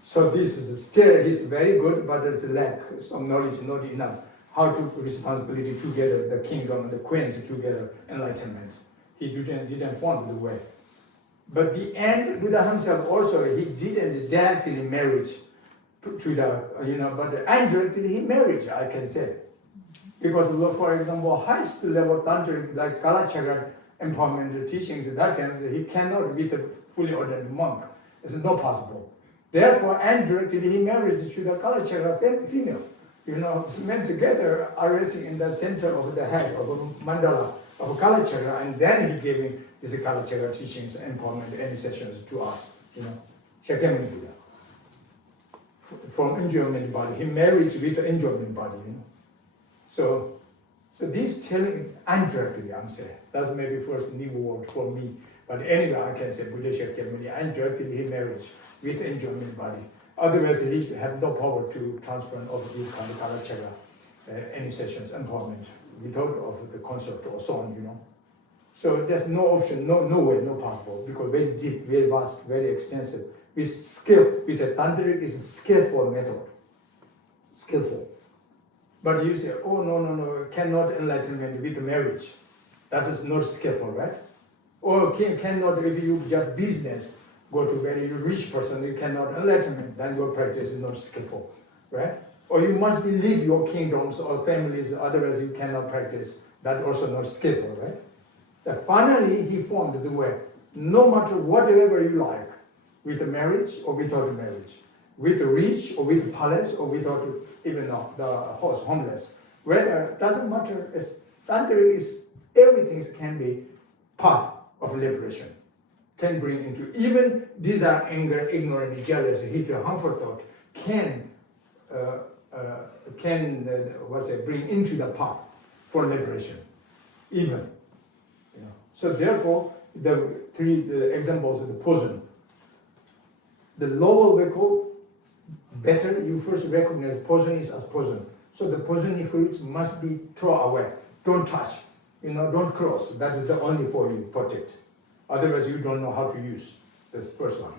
So this is still, he's very good, but it's lack some knowledge, not enough. How to responsibility together, the kingdom and the queens together, enlightenment. He didn't find the way. But the end, Buddha himself also, he didn't directly marriage to the, but indirectly he married, I can say. Because, for example, highest level tantric, like Kalachakra empowerment teachings, at that time, he cannot be the fully ordained monk. It's not possible. Therefore, indirectly he married to the Kalachakra female. Men together are resting in the center of the head of a mandala of Kalachakra, and then he gave this Kalachakra teachings, empowerment, initiations to us. Shakyamuni Buddha. From enjoyment body, he married with the enjoyment body. So this telling indirectly, I'm saying, that's maybe first new word for me. But anyway, I can say Buddha Shakyamuni, indirectly he married with enjoyment body. Otherwise, he had no power to transfer of this kind of Kalachakra initiations, empowerment, without of the concept or so on, So there's no option, no way, no possible, because very deep, very vast, very extensive. With skill, with a tantric is a skillful method. Skillful. But you say, oh, no, cannot enlightenment with marriage. That is not skillful, right? Or cannot, if you just business, go to very rich person, you cannot enlightenment, then your practice is not skillful, right? Or you must leave your kingdoms or families, otherwise you cannot practice. That also not skillful, right? That finally he formed the way, no matter whatever you like, with marriage or without marriage, with rich or with palace or without even the homeless. Whether, doesn't matter, tantric is, everything can be path of liberation. Can bring into, even desire, anger, ignorance, jealousy, hatred, harmful thought, can bring into the path for liberation, even. So therefore, the three examples of the poison. The lower vehicle, better you first recognize poison is as poison. So the poisony fruits must be thrown away. Don't touch, don't cross. That is the only for you, protect. Otherwise you don't know how to use the first one.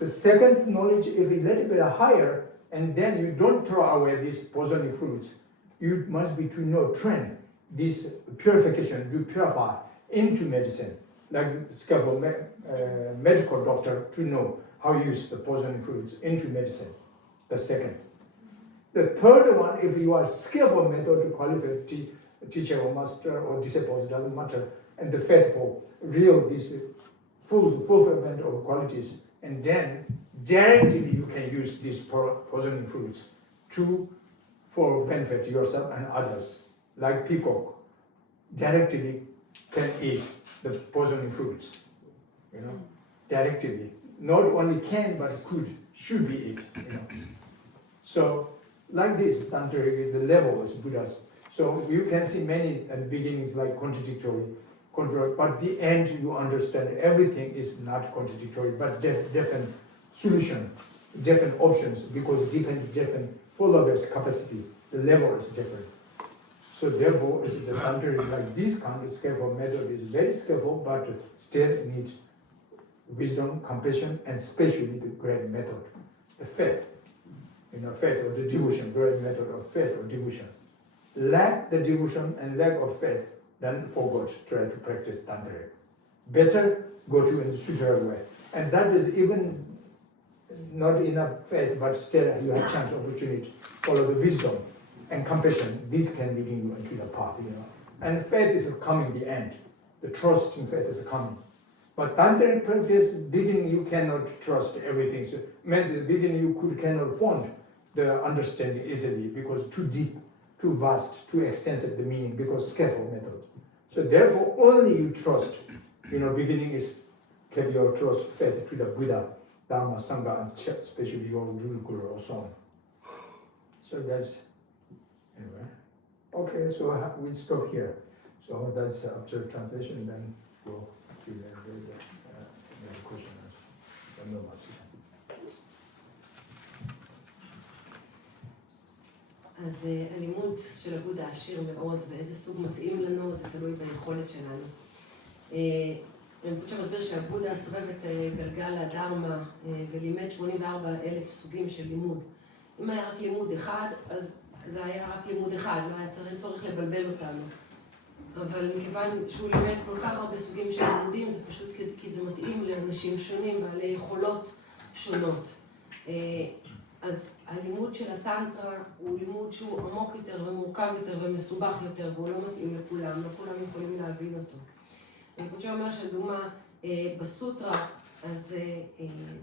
The second knowledge is a little bit higher, and then you don't throw away these poisony fruits. You must be to know, train this purification, to purify into medicine. Like skillful medical doctor to know how to use the poison fruits into medicine. The second. The third one, if you are skillful method to qualify teacher or master or disciple, it doesn't matter. And the faithful, real, this full fulfillment of qualities. And then directly you can use these poisoning fruits for benefit yourself and others. Like peacock, directly can eat the poisoning fruits, you know, directly. Not only can, but should be eat, you know. So, like this, tantric, the level is Buddha's. So you can see many at the beginnings like contradictory, but the end you understand everything is not contradictory, but different solution, different options, because different followers' capacity, the level is different. So therefore, the tantric like this kind of skillful method is very skillful, but still needs wisdom, compassion, and especially the great method, the faith. You know, faith or the devotion, great method of faith or devotion. Lack the devotion and lack of faith, then forgot, try to practice tantric. Better go to in the sutra way. And that is even not enough faith, but still you have chance, opportunity, follow the wisdom and compassion. This can lead you into the path, you know. And faith is coming the end. The trust in faith is coming. But tantric practice, beginning you cannot trust everything. So means the beginning you cannot find the understanding easily because too deep, too vast, too extensive the meaning because skillful method. So therefore only you trust, you know, beginning is keep your trust faith to the Buddha, Dharma, Sangha, and especially your Guru or so on. So that's, anyway. Okay, so we stop here. So that's after translation, then go to the question. אז הלימוד של הבודה עשיר מאוד, ואיזה סוג מתאים לנו, זה תלוי ביכולת שלנו. רינפוצ'ה מסביר שהבודה סובב את גלגל הדרמה ולימד 84,000 סוגים של לימוד. אם היה רק לימוד אחד, אז זה היה רק לימוד אחד, לא היה צורך לבלבל אותנו. אבל מכיוון שהוא לימד כל כך הרבה סוגים של לימודים, זה פשוט כי זה מתאים לאנשים שונים בעלי יכולות שונות. אז הלימוד של הטנטרה הוא לימוד שהוא עמוק יותר ומורכב יותר ומסובך יותר, והוא לא מתאים לכולם, לא כולם יכולים להבין אותו. רינפוצ'ה אומר שלדוגמה בסוטרה, אז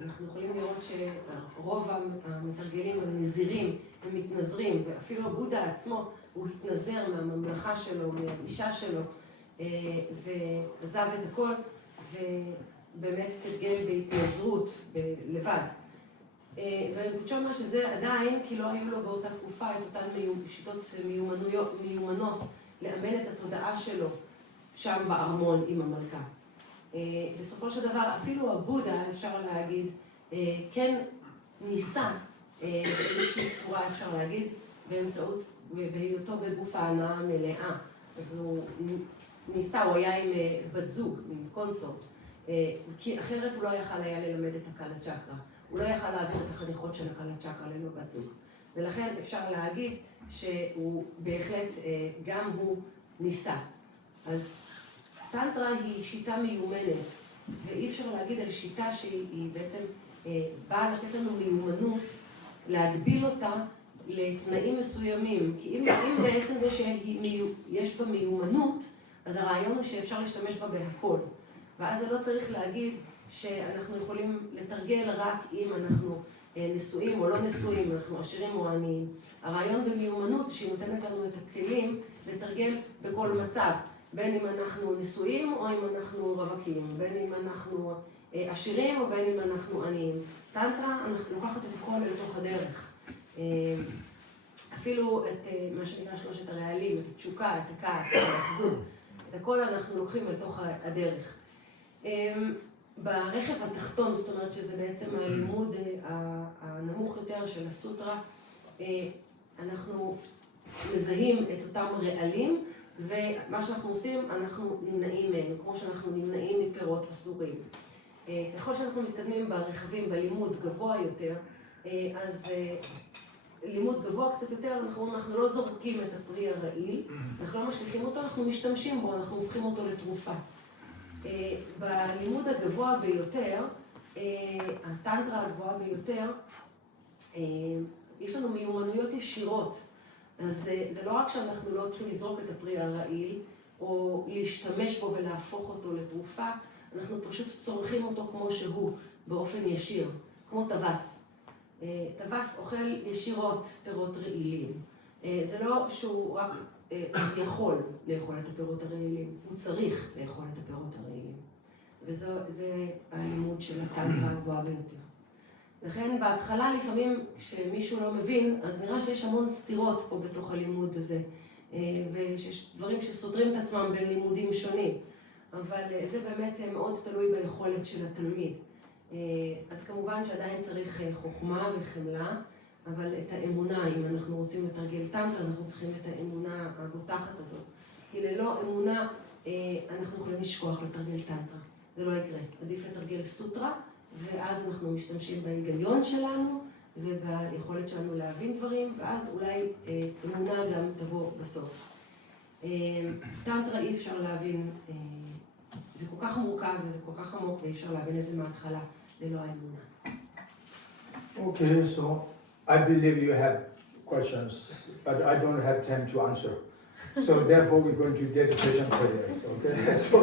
אנחנו יכולים לראות שרוב המתרגלים הנזירים הם מתנזרים, ואפילו בודהה עצמו הוא התנזר מהממלכה שלו, מהאישה שלו, ועזב את הכל, ובאמת תרגל בהתנזרות לבד. ורינפוצ'ה אומר שזה עדיין, כי לא היו לו באותה תקופה את אותן שיטות מיומנות לאמן את התודעה שלו שם בארמון עם המלכה. בסופו של דבר, אפילו הבודה, אפשר להגיד, כן ניסה, באיזושהי צורה אפשר להגיד, באמצעות, בהיותו בגוף ההנאה המלאה. אז הוא ניסה, הוא היה עם בת זוג, עם קונסורט, כי אחרת הוא לא יכל היה ללמד את הקלה צ'קרה. הוא לא יכל להעביר את החניכות של הקלה צ'קרה ללא בת זוג. ולכן אפשר להגיד שהוא בהחלט, גם הוא ניסה. אז טנטרה היא שיטה מיומנת, ואי אפשר להגיד על שיטה שהיא בעצם באה לתת לנו מיומנות, להגביל אותה לתנאים מסוימים. כי אם בעצם זה שיש בה מיומנות, אז הרעיון הוא שאפשר להשתמש בה בהכל. ואז זה לא צריך להגיד שאנחנו יכולים לתרגל רק אם אנחנו נשואים או לא נשואים, אנחנו עשירים או עניים. הרעיון במיומנות זה שהיא נותנת לנו את הכלים לתרגל בכל מצב. בין אם אנחנו נשואים או אם אנחנו רווקים, בין אם אנחנו עשירים או בין אם אנחנו עניים. טנטרה, אנחנו לוקחת את הכל לתוך הדרך. אפילו את מה שנקרא שלושת הרעלים, את התשוקה, את הכעס, את האחזות, את הכל אנחנו לוקחים לתוך הדרך. ברכב התחתון, זאת אומרת שזה בעצם הלימוד הנמוך יותר של הסוטרה, אנחנו מזהים את אותם רעלים, ומה שאנחנו עושים, אנחנו נמנעים מהם, כמו שאנחנו נמנעים מפירות אסורים. ככל שאנחנו מתקדמים ברכבים, בלימוד גבוה יותר, אז לימוד גבוה קצת יותר, אנחנו לא זורקים את הפרי הרעיל, אנחנו לא משליכים אותו, אנחנו משתמשים בו, אנחנו הופכים אותו לתרופה. בלימוד הגבוה ביותר, הטנטרה הגבוהה ביותר, יש לנו מיומנויות ישירות. אז זה לא רק שאנחנו לא צריכים לזרוק את הפרי הרעיל, או להשתמש בו ולהפוך אותו לתרופה, אנחנו פשוט צורכים אותו כמו שהוא, באופן ישיר, כמו טווס. טווס אוכל ישירות פירות רעילים. זה לא שהוא רק יכול לאכול את הפירות הרעילים, הוא צריך לאכול את הפירות הרעילים. וזה הלימוד של הטנטרה הגבוהה ביותר. לכן בהתחלה לפעמים כשמישהו לא מבין, אז נראה שיש המון סתירות פה בתוך הלימוד הזה, ושיש דברים שסותרים את עצמם בין לימודים שונים. אבל זה באמת מאוד תלוי ביכולת של התלמיד. אז כמובן שעדיין צריך חוכמה וחמלה, אבל את האמונה, אם אנחנו רוצים לתרגל טנטרה, אז אנחנו צריכים את האמונה הבוטחת הזאת. כי ללא אמונה אנחנו יכולים לשכוח לתרגל טנטרה. זה לא יקרה. עדיף לתרגל סוטרה, ואז אנחנו משתמשים בהיגיון שלנו, וביכולת שלנו להבין דברים, ואז אולי אמונה גם תבוא בסוף. טנטרה אי אפשר להבין, זה כל כך מורכב וזה כל כך עמוק, ואי אפשר להבין את זה מההתחלה ללא האמונה. Okay, so I believe you have questions, but I don't have time to answer. So therefore we're going to dedication prayers, okay? So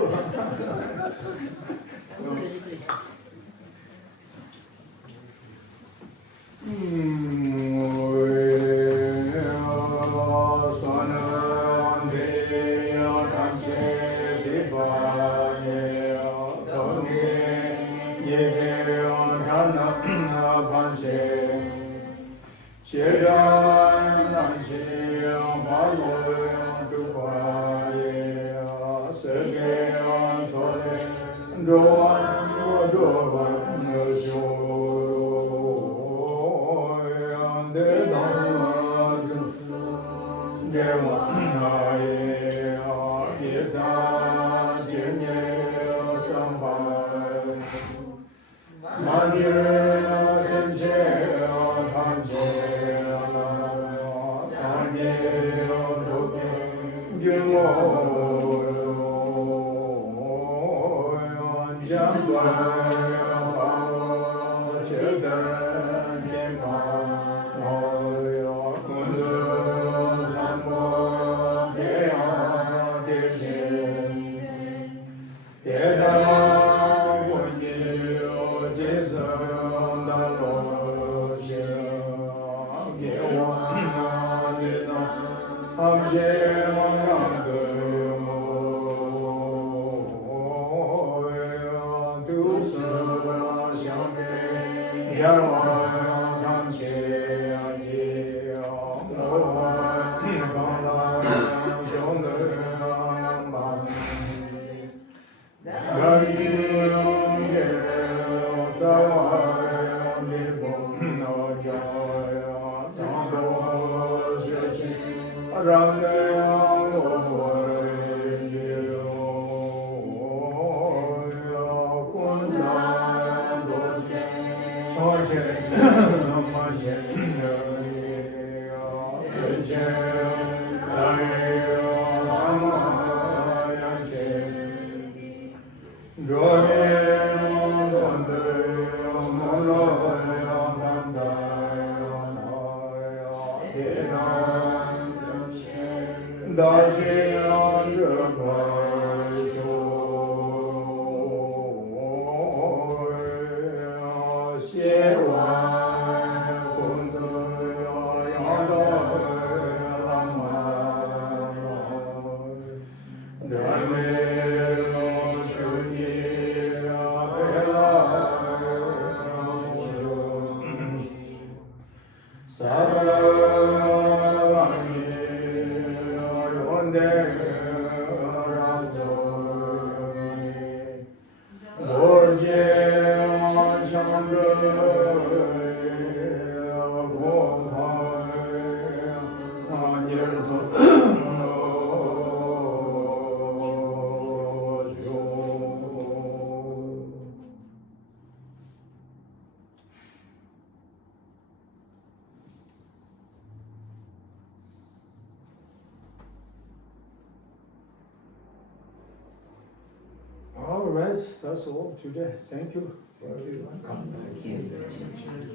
all right, that's all today. Thank you. Thank you.